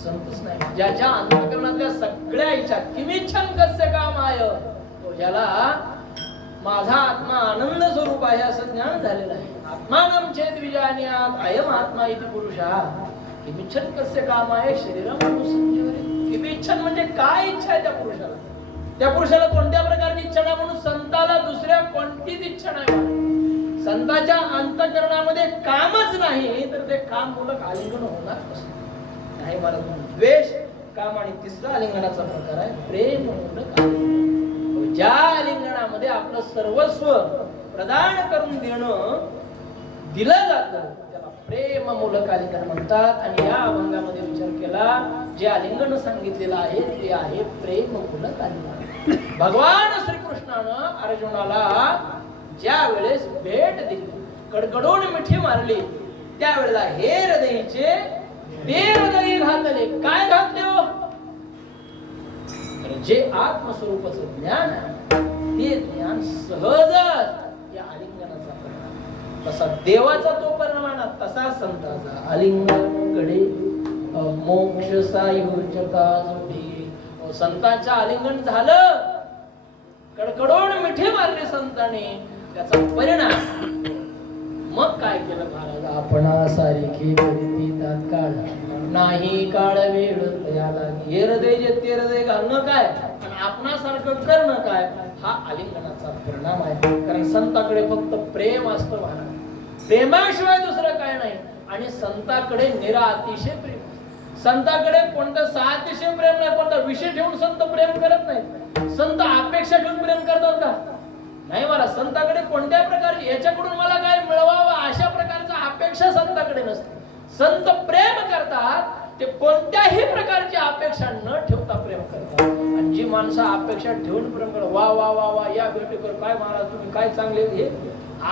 संतच नाही ज्याच्या अंतःकरणातल्या सगळ्या इच्छा किमिच्छन् कस्य कामाय तो ज्याला माझा आत्मा आनंद स्वरूप आहे असं ज्ञान झालेलं आहे आत्मानं चेत विजानीयात् अयम आत्मा इति पुरुषः किमिच्छन् कस्य कामाय शरीरं संयोजय किमिच्छन् म्हणजे काय इच्छा आहे त्या पुरुषाला कोणत्या प्रकारची इच्छा नाही म्हणून संताला दुसऱ्या कोणतीच इच्छा नाही संतांच्या अंतःकरणामध्ये कामच नाही तर ते काम मूलक आलिंगन होणार कसं? नाही मला द्वेष, काम आणि तिसरा आलिंगनाचा प्रकार आहे प्रेम मूलक आलिंगन. ज्या आलिंगनामध्ये आपलं सर्वस्व प्रदान करून देणं दिलं जातं त्याला प्रेम मूलक आलिंगन म्हणतात. आणि या अभंगामध्ये विचार केला जे आलिंगन सांगितलेलं आहे ते आहे प्रेम मूलक आलिंगन. भगवान श्रीकृष्णानं अर्जुनाला ज्या वेळेस भेट दिली, कडकडून मिठी मारली, त्यावेळेला हे हृदयीचे ते हृदयी घातले. काय घातले हो? जे आत्मस्वरूपाचं ज्ञान आहे ते ज्ञान सहजच या आलिंगनाचा परिणाम. तसा देवाचा तो परिणाम आहे ना, तसा संताचा आलिंगनकडे मोक्ष सायुज्यता जोडी. संतांच्या आलिंगन झालं, कडकडून मिठी मारली संतांनी, त्याचा परिणाम मग काय केलं महाराज? आपणा सारखी करीती तात्काळ नाही काळ वेळ याला. हे हृदय जे ते हृदय घालणं काय आणि आपणासारखं करणं काय, हा आलिंगनाचा परिणाम आहे. कारण संताकडे फक्त प्रेम असतं महाराज, प्रेमाशिवाय दुसरं काय नाही. आणि संताकडे निरातिशय प्रेम. संताकडे कोणतं सातिशय प्रेम नाही, कोणता विषय ठेवून संत प्रेम करत नाहीत. संत अपेक्षा ठेवून प्रेम करतात का? नाही मला संताकडे कोणत्या प्रकारची याच्याकडून मला काय मिळवावं अशा प्रकारच्या अपेक्षा संताकडे नसते. संत प्रेम करतात ते कोणत्याही प्रकारची अपेक्षा न ठेवता प्रेम करतात. आणि जी माणसं अपेक्षा ठेवून प्रेम करतात, वा वा वा वा या भेटीवर काय महाराज तुम्ही काय चांगले, हे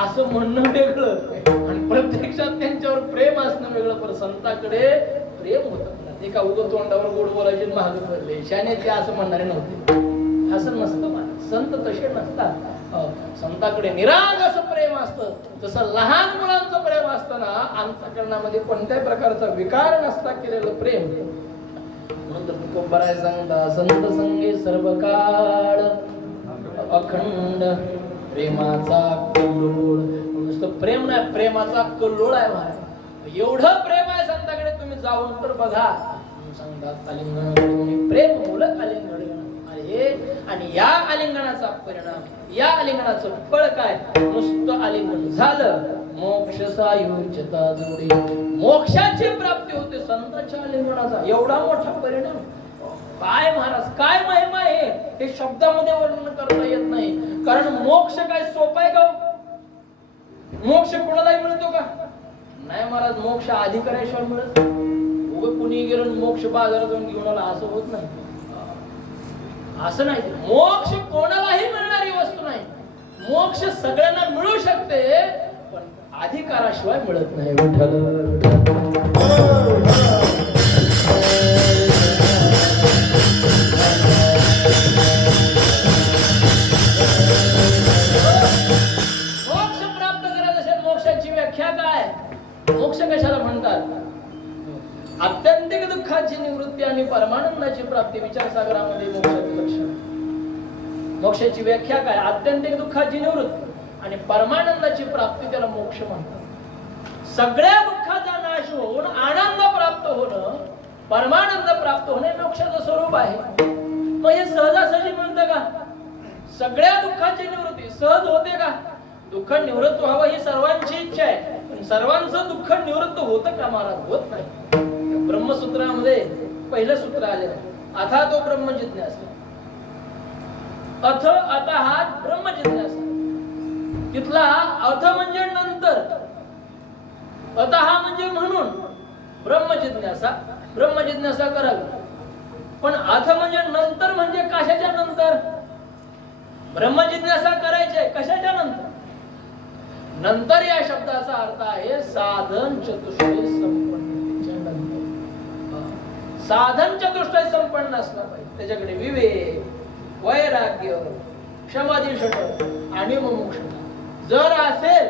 असं म्हणणं वेगळं आणि प्रत्यक्षात त्यांच्यावर प्रेम असणं वेगळं. पण संताकडे प्रेम होतं. ते का उगं तोंडावर गोड बोलायचे महाग पडले शाने ते असं म्हणणारे नव्हते. असं नसतं महाराज, संत तसे नसतात. संताकडे निरागस प्रेम असतं. जसं लहान मुलांचं प्रेम असतं ना, अंतःकरणामध्ये कोणत्याही प्रकारचा विकार नसता केलेलं प्रेम. म्हणून तुकोबराय सांगता संत संगे सर्व काळ अखंड प्रेमाचा कल्लोळ. नुसतं प्रेम नाही, प्रेमाचा कल्लोळ आहे महाराज. एवढं प्रेम आहे संताकडे, तुम्ही जाऊन तर बघा. सांगतात आलिंगन प्रेम मूलक आलिंगन आहे. आणि या आलिंगनाचा परिणाम, या आलिंगनाचं फळ काय? नुसतं आलिंगन झालं मोक्ष सायुज्यता जोडी, मोक्षाची प्राप्ती होते संतांच्या आलिंगनाचा. एवढा मोठा परिणाम काय महाराज, काय महिमा आहे हे शब्दामध्ये वर्णन करता येत नाही. कारण मोक्ष काय सोपा आहे का? मोक्ष कोणालाही मिळतो का? नाही महाराज, मोक्ष अधिकाऱ्याशिवाय मिळत. उगा कुणी गेलं मोक्ष बाजारात जाऊन घेऊन आला असं होत नाही. असं नाही, मोक्ष कोणालाही मिळणारी वस्तू नाही. मोक्ष सगळ्यांना मिळू शकते पण अधिकाराशिवाय मिळत नाही. मोक्ष प्राप्त करायचं असेल, मोक्षाची व्याख्या काय? मोक्ष कशाला म्हणतात? आत्यंतिक दुःखाची निवृत्ती आणि परमानंदाची प्राप्ती. विचारसागरामध्ये मोक्षाचे लक्षण, मोक्षाची व्याख्या काय? आत्यंतिक दुःखाची निवृत्ती आणि परमानंदाची प्राप्ती, त्याला मोक्ष म्हणतात. सगळ्या दुःखाचा नाश होऊन आनंद प्राप्त होणं, परमानंद प्राप्त होणे मोक्षाचं स्वरूप आहे. मग हे सहजासहजी म्हणतं का? सगळ्या दुःखाची निवृत्ती सहज होते का? दुःख निवृत्त व्हावं ही सर्वांची इच्छा आहे, पण सर्वांचं दुःख निवृत्त होतं का महाराज? होत नाही. ब्रह्मसूत्रामध्ये पहिलं सूत्र आलेलं आहे, अथा तो ब्रह्म जिज्ञासा. अथ आता हा ब्रह्म जिज्ञासा. तिथला अथ म्हणजे नंतर, अथ हा म्हणजे म्हणून. ब्रह्म जिज्ञासा, ब्रह्म जिज्ञासा करावी. पण अथ म्हणजे नंतर, म्हणजे कशाच्या नंतर? ब्रह्म जिज्ञासा करायचे कशाच्या नंतर? नंतर या शब्दाचा अर्थ आहे साधन चतुष्टय संपन्नतेच्या नंतर. साधन चतुष्टय संपन्न असला पाहिजे. त्याच्याकडे विवेक, वैराग्य, क्षमाधी षट आणि मोक्ष जर असेल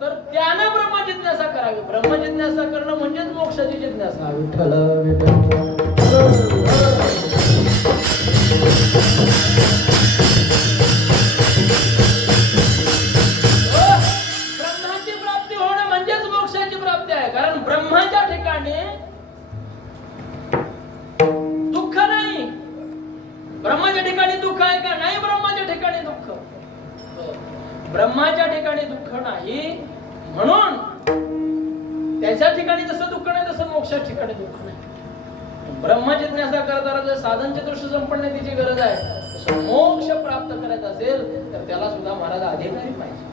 तर त्यानं ब्रह्म जिज्ञासा करावी. ब्रह्म जिज्ञासा करणं म्हणजेच मोक्षाची जिज्ञासा. विठ्ठल ब्रह्माची प्राप्ती होणं म्हणजेच मोक्षाची प्राप्ती आहे. कारण ब्रह्माच्या ठिकाणी दुःख नाही. ब्रह्माच्या ठिकाणी दुःख आहे का? नाही. ब्रह्माच्या ठिकाणी दुःख, ब्रह्माच्या ठिकाणी दुःख नाही. नाही. म्हणून त्याच्या ठिकाणी जसं दुःख नाही तसं मोक्षाच्या ठिकाणी दुःख नाही. ब्रह्मजिज्ञासा करताना जर साधन चतुष्ट संपन्नतेची गरज आहे, तसं मोक्ष प्राप्त करायचा असेल तर त्याला सुद्धा महाराज अधिकारी पाहिजे.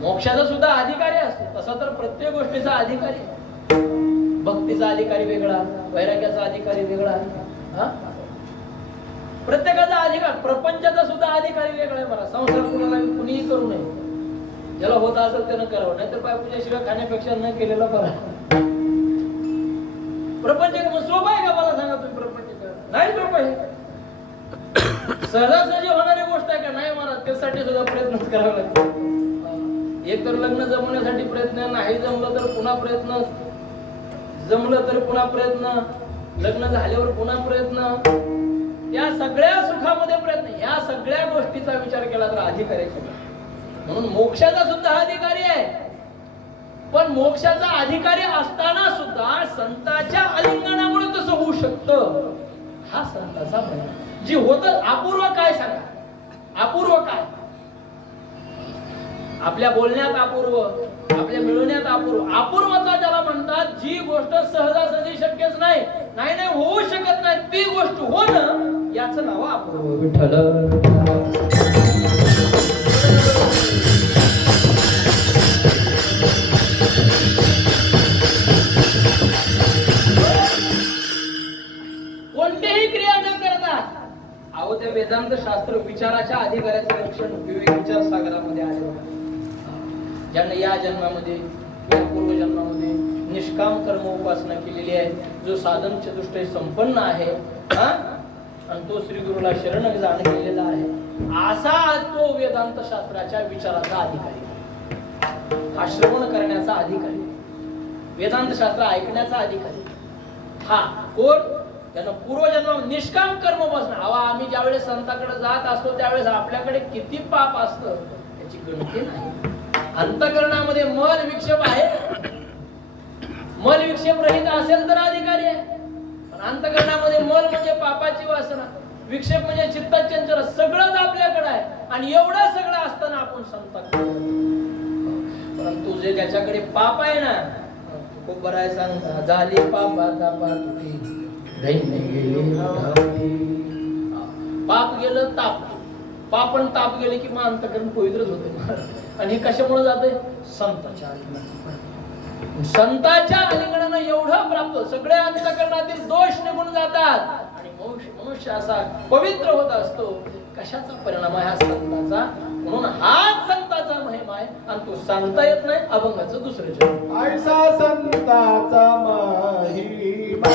मोक्षाचा सुद्धा अधिकारी असतो. तसा तर प्रत्येक गोष्टीचा अधिकारी आहे. भक्तीचा अधिकारी वेगळा, वैराग्याचा अधिकारी वेगळा, प्रत्येकाचा अधिकार, प्रपंचाचा सुद्धा अधिकारी वेगळा आहे. मला संसार कुणाला कुणीही करू नये. ज्याला होत असेल त्यानं करावं, नाहीतर बायकोच्याशिवाय खाण्यापेक्षा न केलेला बरा. प्रपंच सोपं आहे का? मला सांगा तुम्ही, प्रपंच नाही सोपं आहे. सहजासहजी होणारी गोष्ट आहे का? नाही महाराज, त्यासाठी सुद्धा प्रयत्न करावा लागतो. एक तर लग्न जमवण्यासाठी प्रयत्न, नाही जमलं तर पुन्हा प्रयत्न, जमलं तर पुन्हा प्रयत्न, लग्न झाल्यावर पुन्हा प्रयत्न, या सगळ्या सुखामध्ये प्रयत्न. या सगळ्या गोष्टीचा विचार केला तर अधिकारी. म्हणून मोक्षाचा सुद्धा अधिकारी आहे. पण मोक्षाचा अधिकारी असताना सुद्धा संतांच्या आलिंगनामुळे कसं होऊ शकतं, हा संतांचा महिमा. जी होत अपूर्व काय सांगा, अपूर्व काय? आपल्या बोलण्यात अपूर्व, आपल्या मिळवण्यात अपूर्व. अपूर्वता ज्याला म्हणतात, जी गोष्ट सहजासहजी शक्यच नाही, नाही नाही होऊ शकत नाही, ती गोष्ट होणं, याचं नाव अपूर्व. विठ्ठल कोणतेही क्रिया न करता, अहो ते वेदांत शास्त्र विचाराच्या अधिकाराचे लक्षण विवेक विचार सागरामध्ये आले. ज्यांना या जन्मामध्ये या पूर्वजन्मामध्ये निष्काम कर्म उपासना केलेली आहे, जो साधन चतुष्टय संपन्न आहे, आणि तो श्री गुरुला शरण जाण केलेला आहे, असा तो वेदांत शास्त्राच्या विचाराचा अधिकारी, हा श्रवण करण्याचा अधिकारी, वेदांत शास्त्र ऐकण्याचा अधिकारी. हा कोण? त्यानं पूर्वजन्म निष्काम कर्म उपासना. हवा आम्ही ज्यावेळेस संतांकडे जात असतो त्यावेळेस आपल्याकडे किती पाप असतं त्याची गणती नाही. अंतःकरणामध्ये मल विक्षेप आहे, मल विक्षेप रहित असेल तर अधिकारी आहे. पण अंतःकरणामध्ये मल म्हणजे पापाची वासना, विक्षेप म्हणजे चित्ताची चंचल, सगळंच आपल्याकडे आहे. आणि एवढं सगळं असताना आपण संतांकडे, परंतु जे त्याच्याकडे पाप आहे ना, खूप बरं आहे सांगता, झाली पापाचा पातुकी दैन्य गेले, पाप गेलं ताप, पापण ताप गेले की मग अंतःकरण पवित्रच होते. आणि हे कशामुळे जाते? संतांच्या आलिंगनातून. संतांच्या आलिंगनानं एवढं प्राप्त, सगळ्या अंतःकरणातील दोष निघून जातात आणि मनुष्य असा पवित्र होत असतो. कशाचा परिणाम आहे? हा संतांचा. म्हणून हाच संतांचा महिमा आहे. आणि तो सांगता येत नाही, अभंगाचं दुसरं जन्म. ऐसा संतांचा महिमा,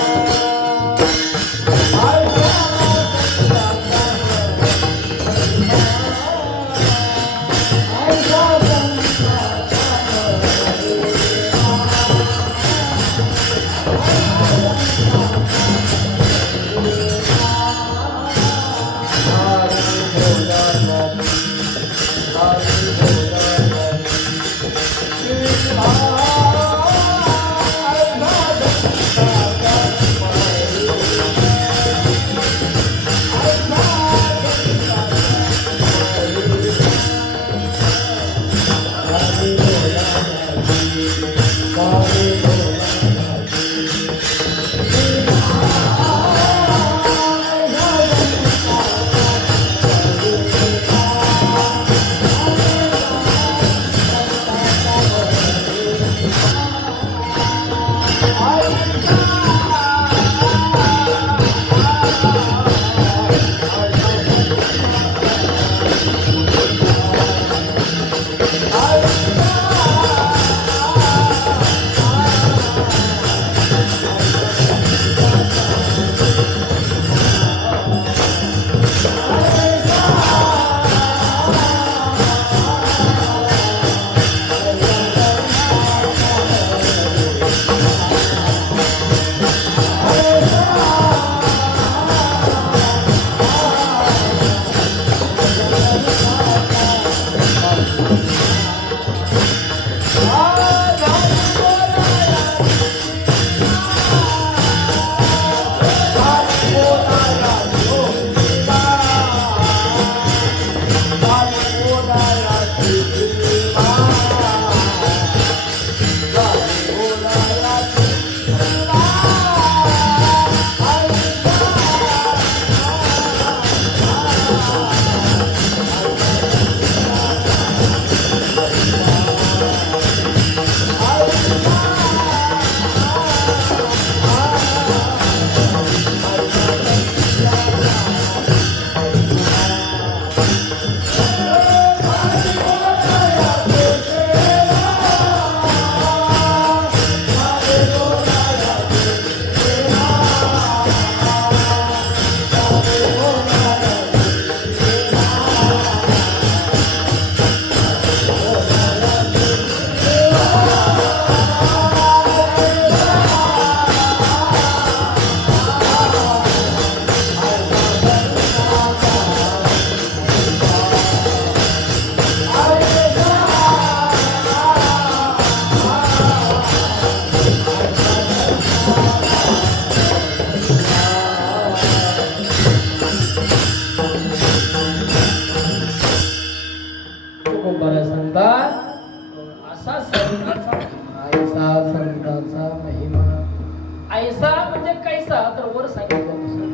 तर वर सांगितलं होतं.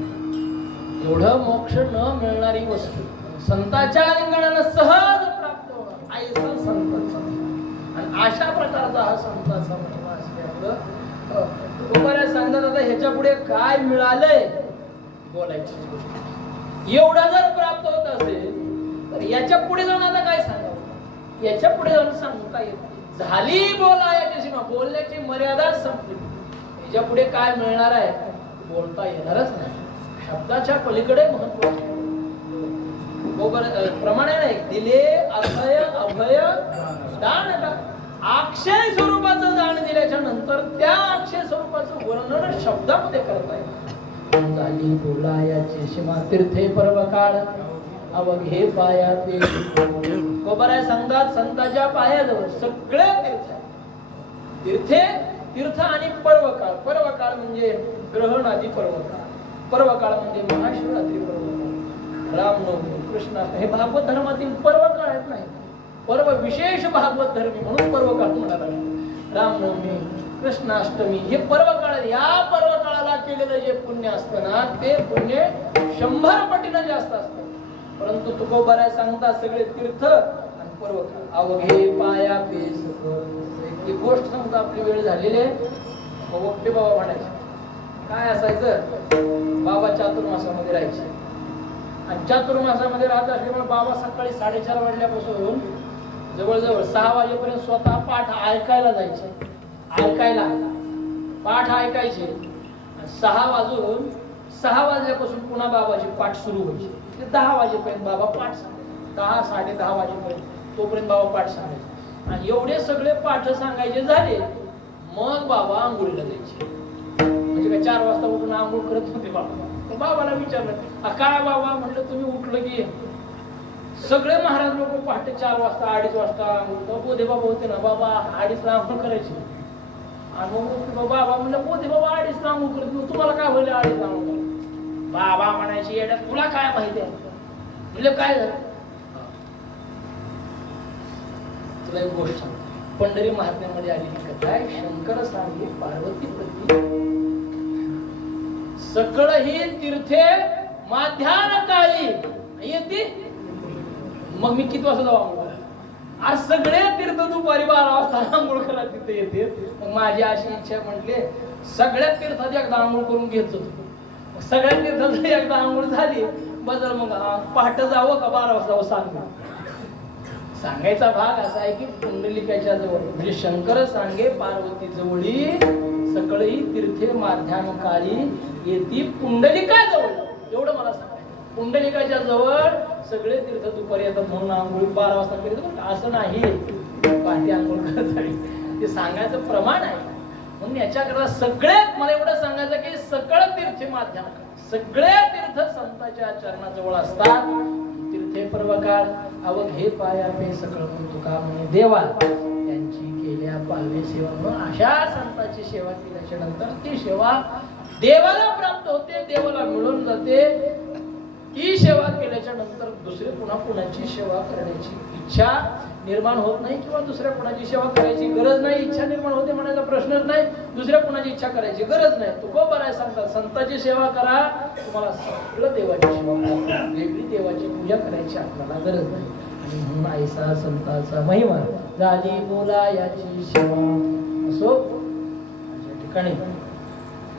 एवढं मोक्ष न मिळणारी वस्तू संतांच्या लिंगणानं सहज प्राप्त होणार ऐसा संतांचा. आणि अशा प्रकारचा हा संतांचा महिमा असल्यामुळं तुम्हाला सांगतात आता ह्याच्या पुढे काय मिळालंय बोलायची गोष्ट. एवढा जर प्राप्त होत असेल तर याच्या पुढे जाऊन आता काय सांगावं, याच्या पुढे जाऊन सांगू काय येत झाली बोला याची सीमा, बोलण्याची मर्यादा संपली. याच्या पुढे काय मिळणार आहे बोलता येणारच नाही. शब्दाच्या पलीकडे महत्वाचे प्रमाणे नाही दिले अभय अभय दान अक्षय स्वरूपाचं दान दिल्याच्या नंतर त्या अक्षय स्वरूपाचं वर्णन शब्दामध्ये करता येईल. झाली बोलायाची सीमा तीर्थे पर्व काळ अवघे पायाते. गोबराय सांगतात संतांच्या पायाजवळ सगळे तीर्थ तीर्थे तीर्थ आणि पर्व काळ. पर्व काळ म्हणजे ग्रहण आदी पर्व काळ. पर्व काळ म्हणजे महाशिवरात्री पर्व काळ, रामनवमी, कृष्णाष्टमी हे भागवत धर्मातील पर्व काळ आहेत. नाही पर्व विशेष भागवत धर्मी म्हणून पर्व काळ म्हणाला. रामनवमी, कृष्णाष्टमी हे पर्व काळ. या पर्व काळाला केलेलं जे पुण्य असतं ना ते पुण्य 100 पटीनं जास्त असतं. परंतु तुकोबाराय सांगतात सगळे तीर्थ आणि पर्व काळ अवघे पाया पेस. एक गोष्ट सांगता आपली वेळ झालेली आहे. ओपटे बाबा म्हणायचे काय असायचं, बाबा चातुर्मासामध्ये राहायचे आणि चातुर्मासामध्ये राहत असल्यामुळे बाबा सकाळी 4:30 वाजल्यापासून जवळजवळ 6 वाजेपर्यंत स्वतः पाठ ऐकायला जायचे. ऐकायला पाठ ऐकायचे. 6 वाजल्यापासून पुन्हा बाबाची पाठ सुरू व्हायची. 10 वाजेपर्यंत बाबा पाठ सांगायचे. 10 10:30 वाजेपर्यंत तोपर्यंत बाबा पाठ सांगायचे. आणि एवढे सगळे पाठ सांगायचे झाले मग बाबा आंघोळीला जायचे. म्हणजे काय 4 वाजता उठून आंघोळ करत होते बाबा. तर बाबाला विचारलं काय बाबा, म्हटलं तुम्ही उठलं की सगळे महाराज लोक पहाटे 4 वाजता 2:30 वाजता आंघोळ. बोधे बाबा होते ना बाबा 2:30 आंघोळ करायचे. आणि मग बाबा म्हणलं बोधे बाबा 2:30 आंघोळ करत मग तुम्हाला काय होईल 2:30 आंघोळ. बाबा म्हणायचे येड्यात तुला काय माहिती आहे. म्हणजे काय झालं तुला एक गोष्ट सांगतो. पंढरी महात्म्यामध्ये आलेली कथा आहे. शंकर सांगे पार्वती प्रती सकळ ही तीर्थे माध्यान काळी येते. मग मी किती वाजता जाऊ आंघोळ. आज सगळे तीर्थ दुपारी 12 वाजता आंघोळ करा तिथे येते. मग माझी अशी इच्छा म्हटले सगळ्या तीर्थात एकदा आंघोळ करून घेत होतो. सगळ्या तीर्थात एकदा आंघोळ झाली बदल मग पहाटे जावं का 12 वाजता सांग. सांगायचा भाग असा आहे की पुंडलिकाच्या जवळ म्हणजे शंकर सांगे पार्वती जवळी सकळी तीर्थे माध्यान काळी येती पुंडलिका जवळ. एवढं मला सांगायचं. पुंडलिकाच्या जवळ सगळे तीर्थ दुपारी येतात म्हणून आंघोळी 12 वाजता करीत असं नाही. पहाटे आंघोळ करत झाली ते सांगायचं प्रमाण आहे. म्हणून याच्याकरता सगळ्यात मला एवढं सांगायचं की सकळ तीर्थे माध्यान सगळे तीर्थ संतांच्या चरणाजवळ असतात. तीर्थे पर्व काळ अवघे पाया पे सकळ तुका म्हणे देवा त्यांची केल्या पालवे सेवा. म्हणून अशा संतांची सेवा केल्याच्या नंतर ती सेवा देवाला प्राप्त होते, देवाला मिळून जाते. ती सेवा केल्याच्या नंतर दुसरे पुन्हा कुणाची सेवा करण्याची इच्छा निर्माण होत नाही किंवा दुसऱ्या कुणाची सेवा करायची गरज नाही. इच्छा निर्माण होते म्हणायचा प्रश्नच नाही. दुसऱ्या कुणाची इच्छा करायची गरज नाही. तुकोबाराय सांगतात संतांची सेवा करा तुम्हाला सगळं देवाची सेवा करा. वेगळी देवाची पूजा करायची आपल्याला गरज नाही. आणि म्हणून ऐसा संतांचा महिमा झाली बोला याची सेवा. असो या ठिकाणी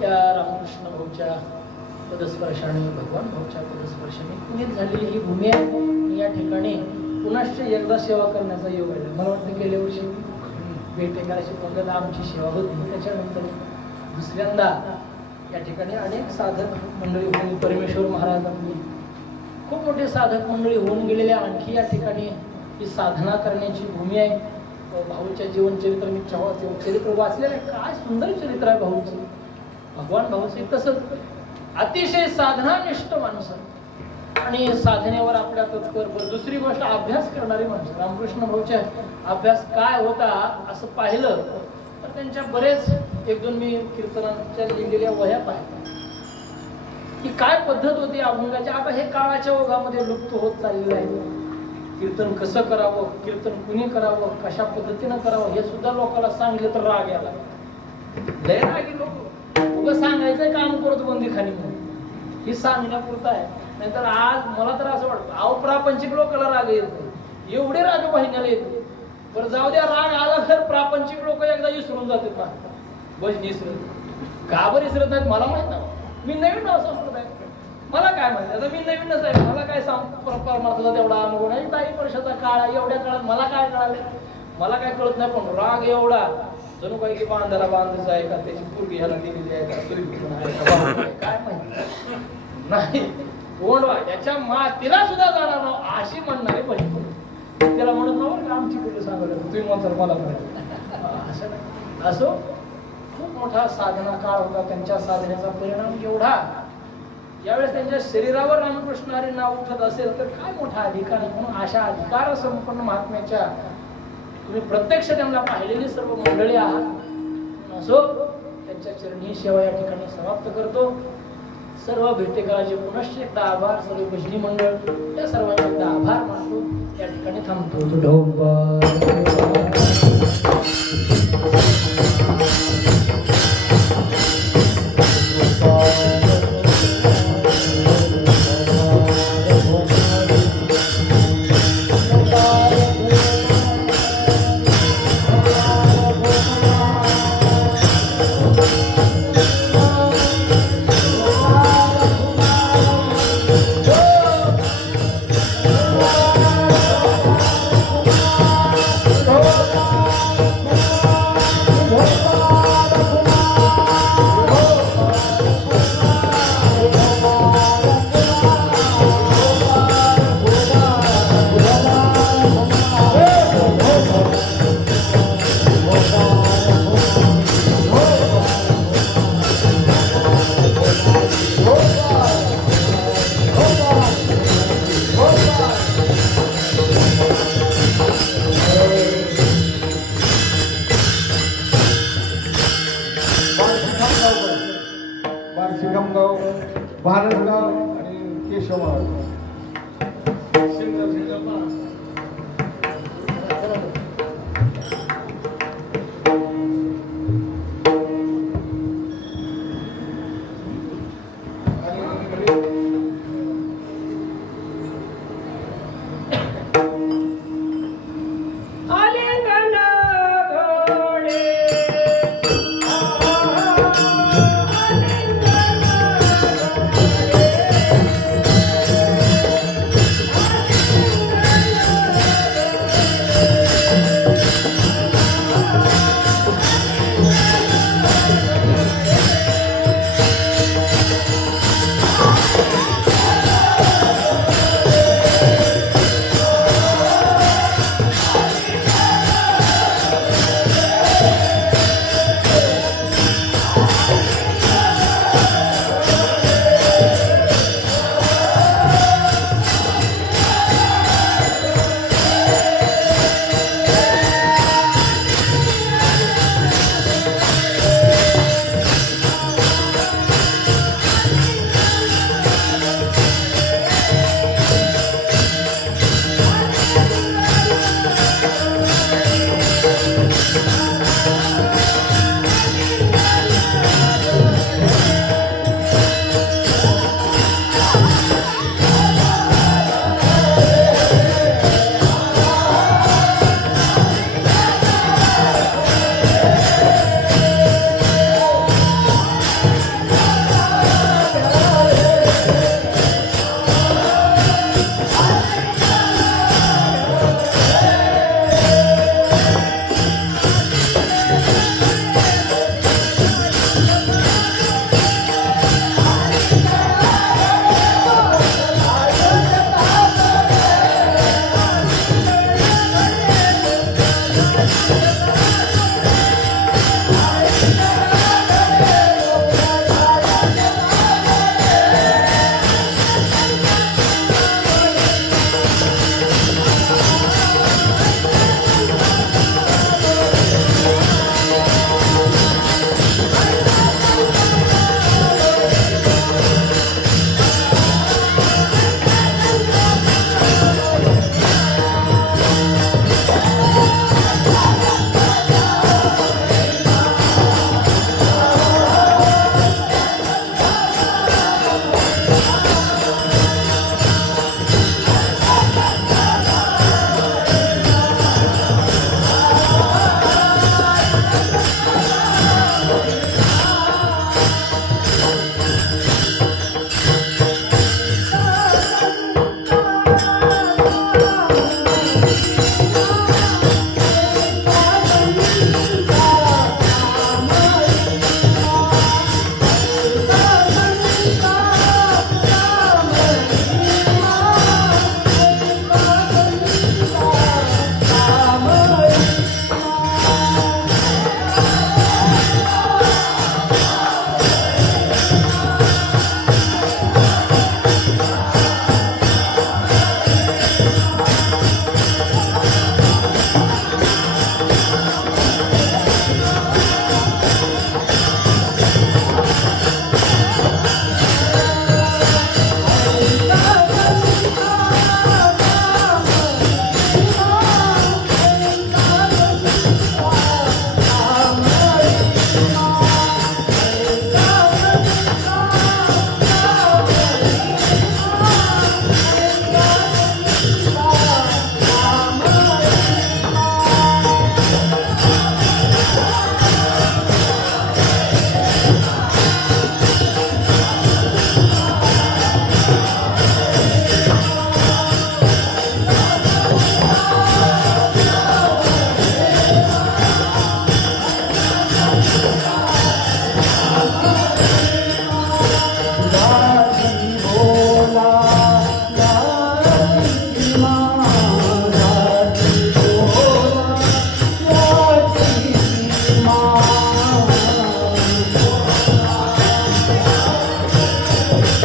या रामकृष्ण भाऊच्या पदस्पर्शाने भगवान भाऊच्या पदस्पर्शाने पुनीत झालेली ही भूमी आहे. या ठिकाणी पुनश्च एकदा सेवा करण्याचा योग आहे. मला वाटतं गेल्या वर्षी भेटेकराची पद्धत आमची सेवा होती. त्याच्यानंतर दुसऱ्यांदा या ठिकाणी अनेक साधक मंडळी होऊन परमेश्वर महाराजांनी खूप मोठे साधक मंडळी होऊन गेलेले. आणखी या ठिकाणी ही साधना करण्याची भूमी आहे. भाऊच्या जीवनचरित्र मी चरित्र वाचलेलं आहे. काय सुंदर चरित्र आहे भाऊचं. भगवान भाऊचे तसंच अतिशय साधनानिष्ठ माणसं आणि साधनेवर आपल्या तत्पर. दुसरी गोष्ट अभ्यास करणारी माणसं. रामकृष्ण भाऊच्या अभ्यास काय होता असं पाहिलं तर त्यांच्या बरेच 1-2 मी कीर्तनाच्या लिहिलेल्या वह्या पाहिल्या की काय पद्धत होती अभंगाची. आता हे काळाच्या ओघामध्ये लुप्त होत चाललेलं आहे. कीर्तन कसं करावं, कीर्तन कुणी करावं, कशा पद्धतीनं करावं हे सुद्धा लोकांना सांगितलं तर राग यायला. लय रागी लोक उगाच सांगायचं काम करतो बंदीखानी म्हणून ही सांगण्यापुरतं आहे. नाहीतर आज मला तर असं वाटतं अहो प्रापंचिक लोकांना राग येतो, एवढे राग वाहिन्याला येतो. पण जाऊ द्या, राग आला तर प्रापंचिक लोक एकदा विसरून जातात ना, भजनी विसरत. का बरं विसरत नाहीत मला माहित नाही. मी नवीन नाव संप्रदाय, मला काय माहिती, आता मी नवीनच आहे, मला काय परमार्थाचा तेवढा अनुभव नाही. 10 वर्षाचा काळ आहे, एवढ्या काळात मला काय कळालं, मला काय कळत नाही. पण राग एवढा जणू काही की बांधायला बांधायचं आहे का, त्याची पूर्वी ह्याला दिलेली आहे का, काय माहिती नाही. कोंडवा त्याच्या मातीला सुद्धा जाणार ना अशी म्हणणारे बहीण, त्याला म्हणत ना आमची कुठे सांगत तुम्ही म्हणता मला असं नाही. असो खूप मोठा साधना काळ होता, त्यांच्या साधनेचा परिणाम एवढा. यावेळेस त्यांच्या शरीरावर रामकृष्ण हरी नाव उठत असेल तर काय मोठा अधिकार आहे. म्हणून अशा अधिकार संपन्न महात्म्याच्या तुम्ही प्रत्यक्ष त्यांना पाहिलेली सर्व मंडळी आहात. असो त्यांच्या चरणी सेवा या ठिकाणी समाप्त करतो. सर्व भेटेकराचे पुनश्च एकदा आभार, सर्व भजनी मंडळ या सर्वांचे एकदा आभार मानतो. या ठिकाणी थांबतो. बारशिगाव, भारतगाव आणि केशवगाव.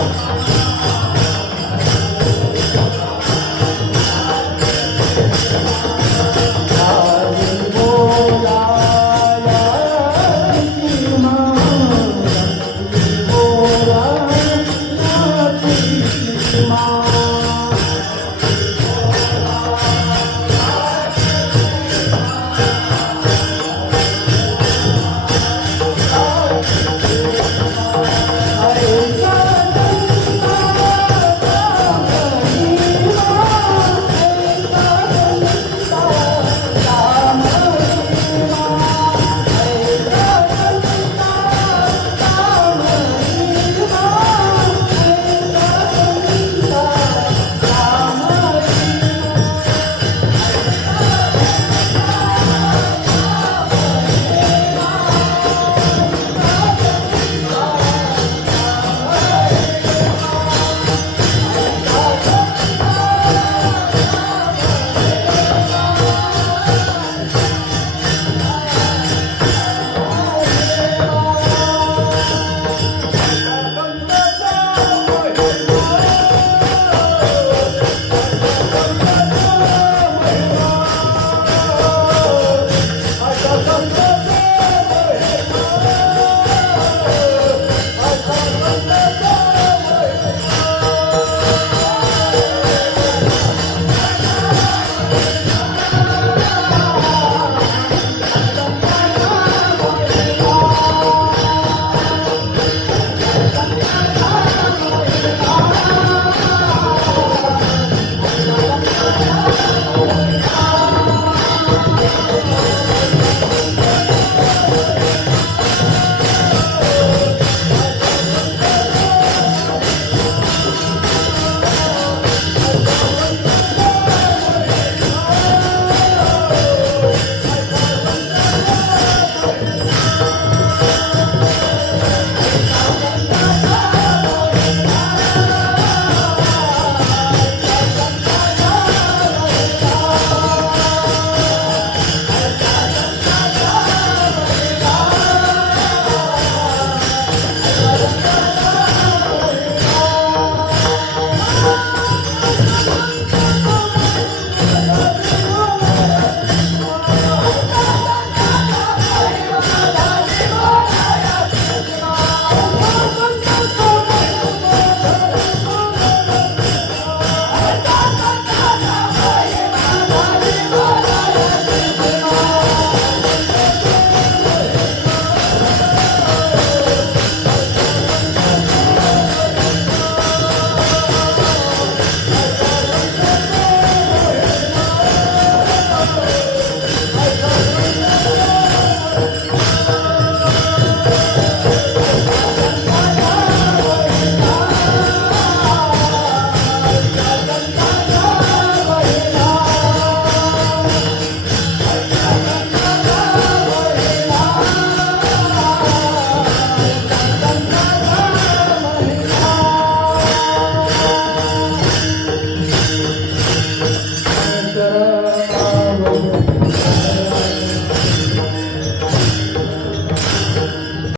हा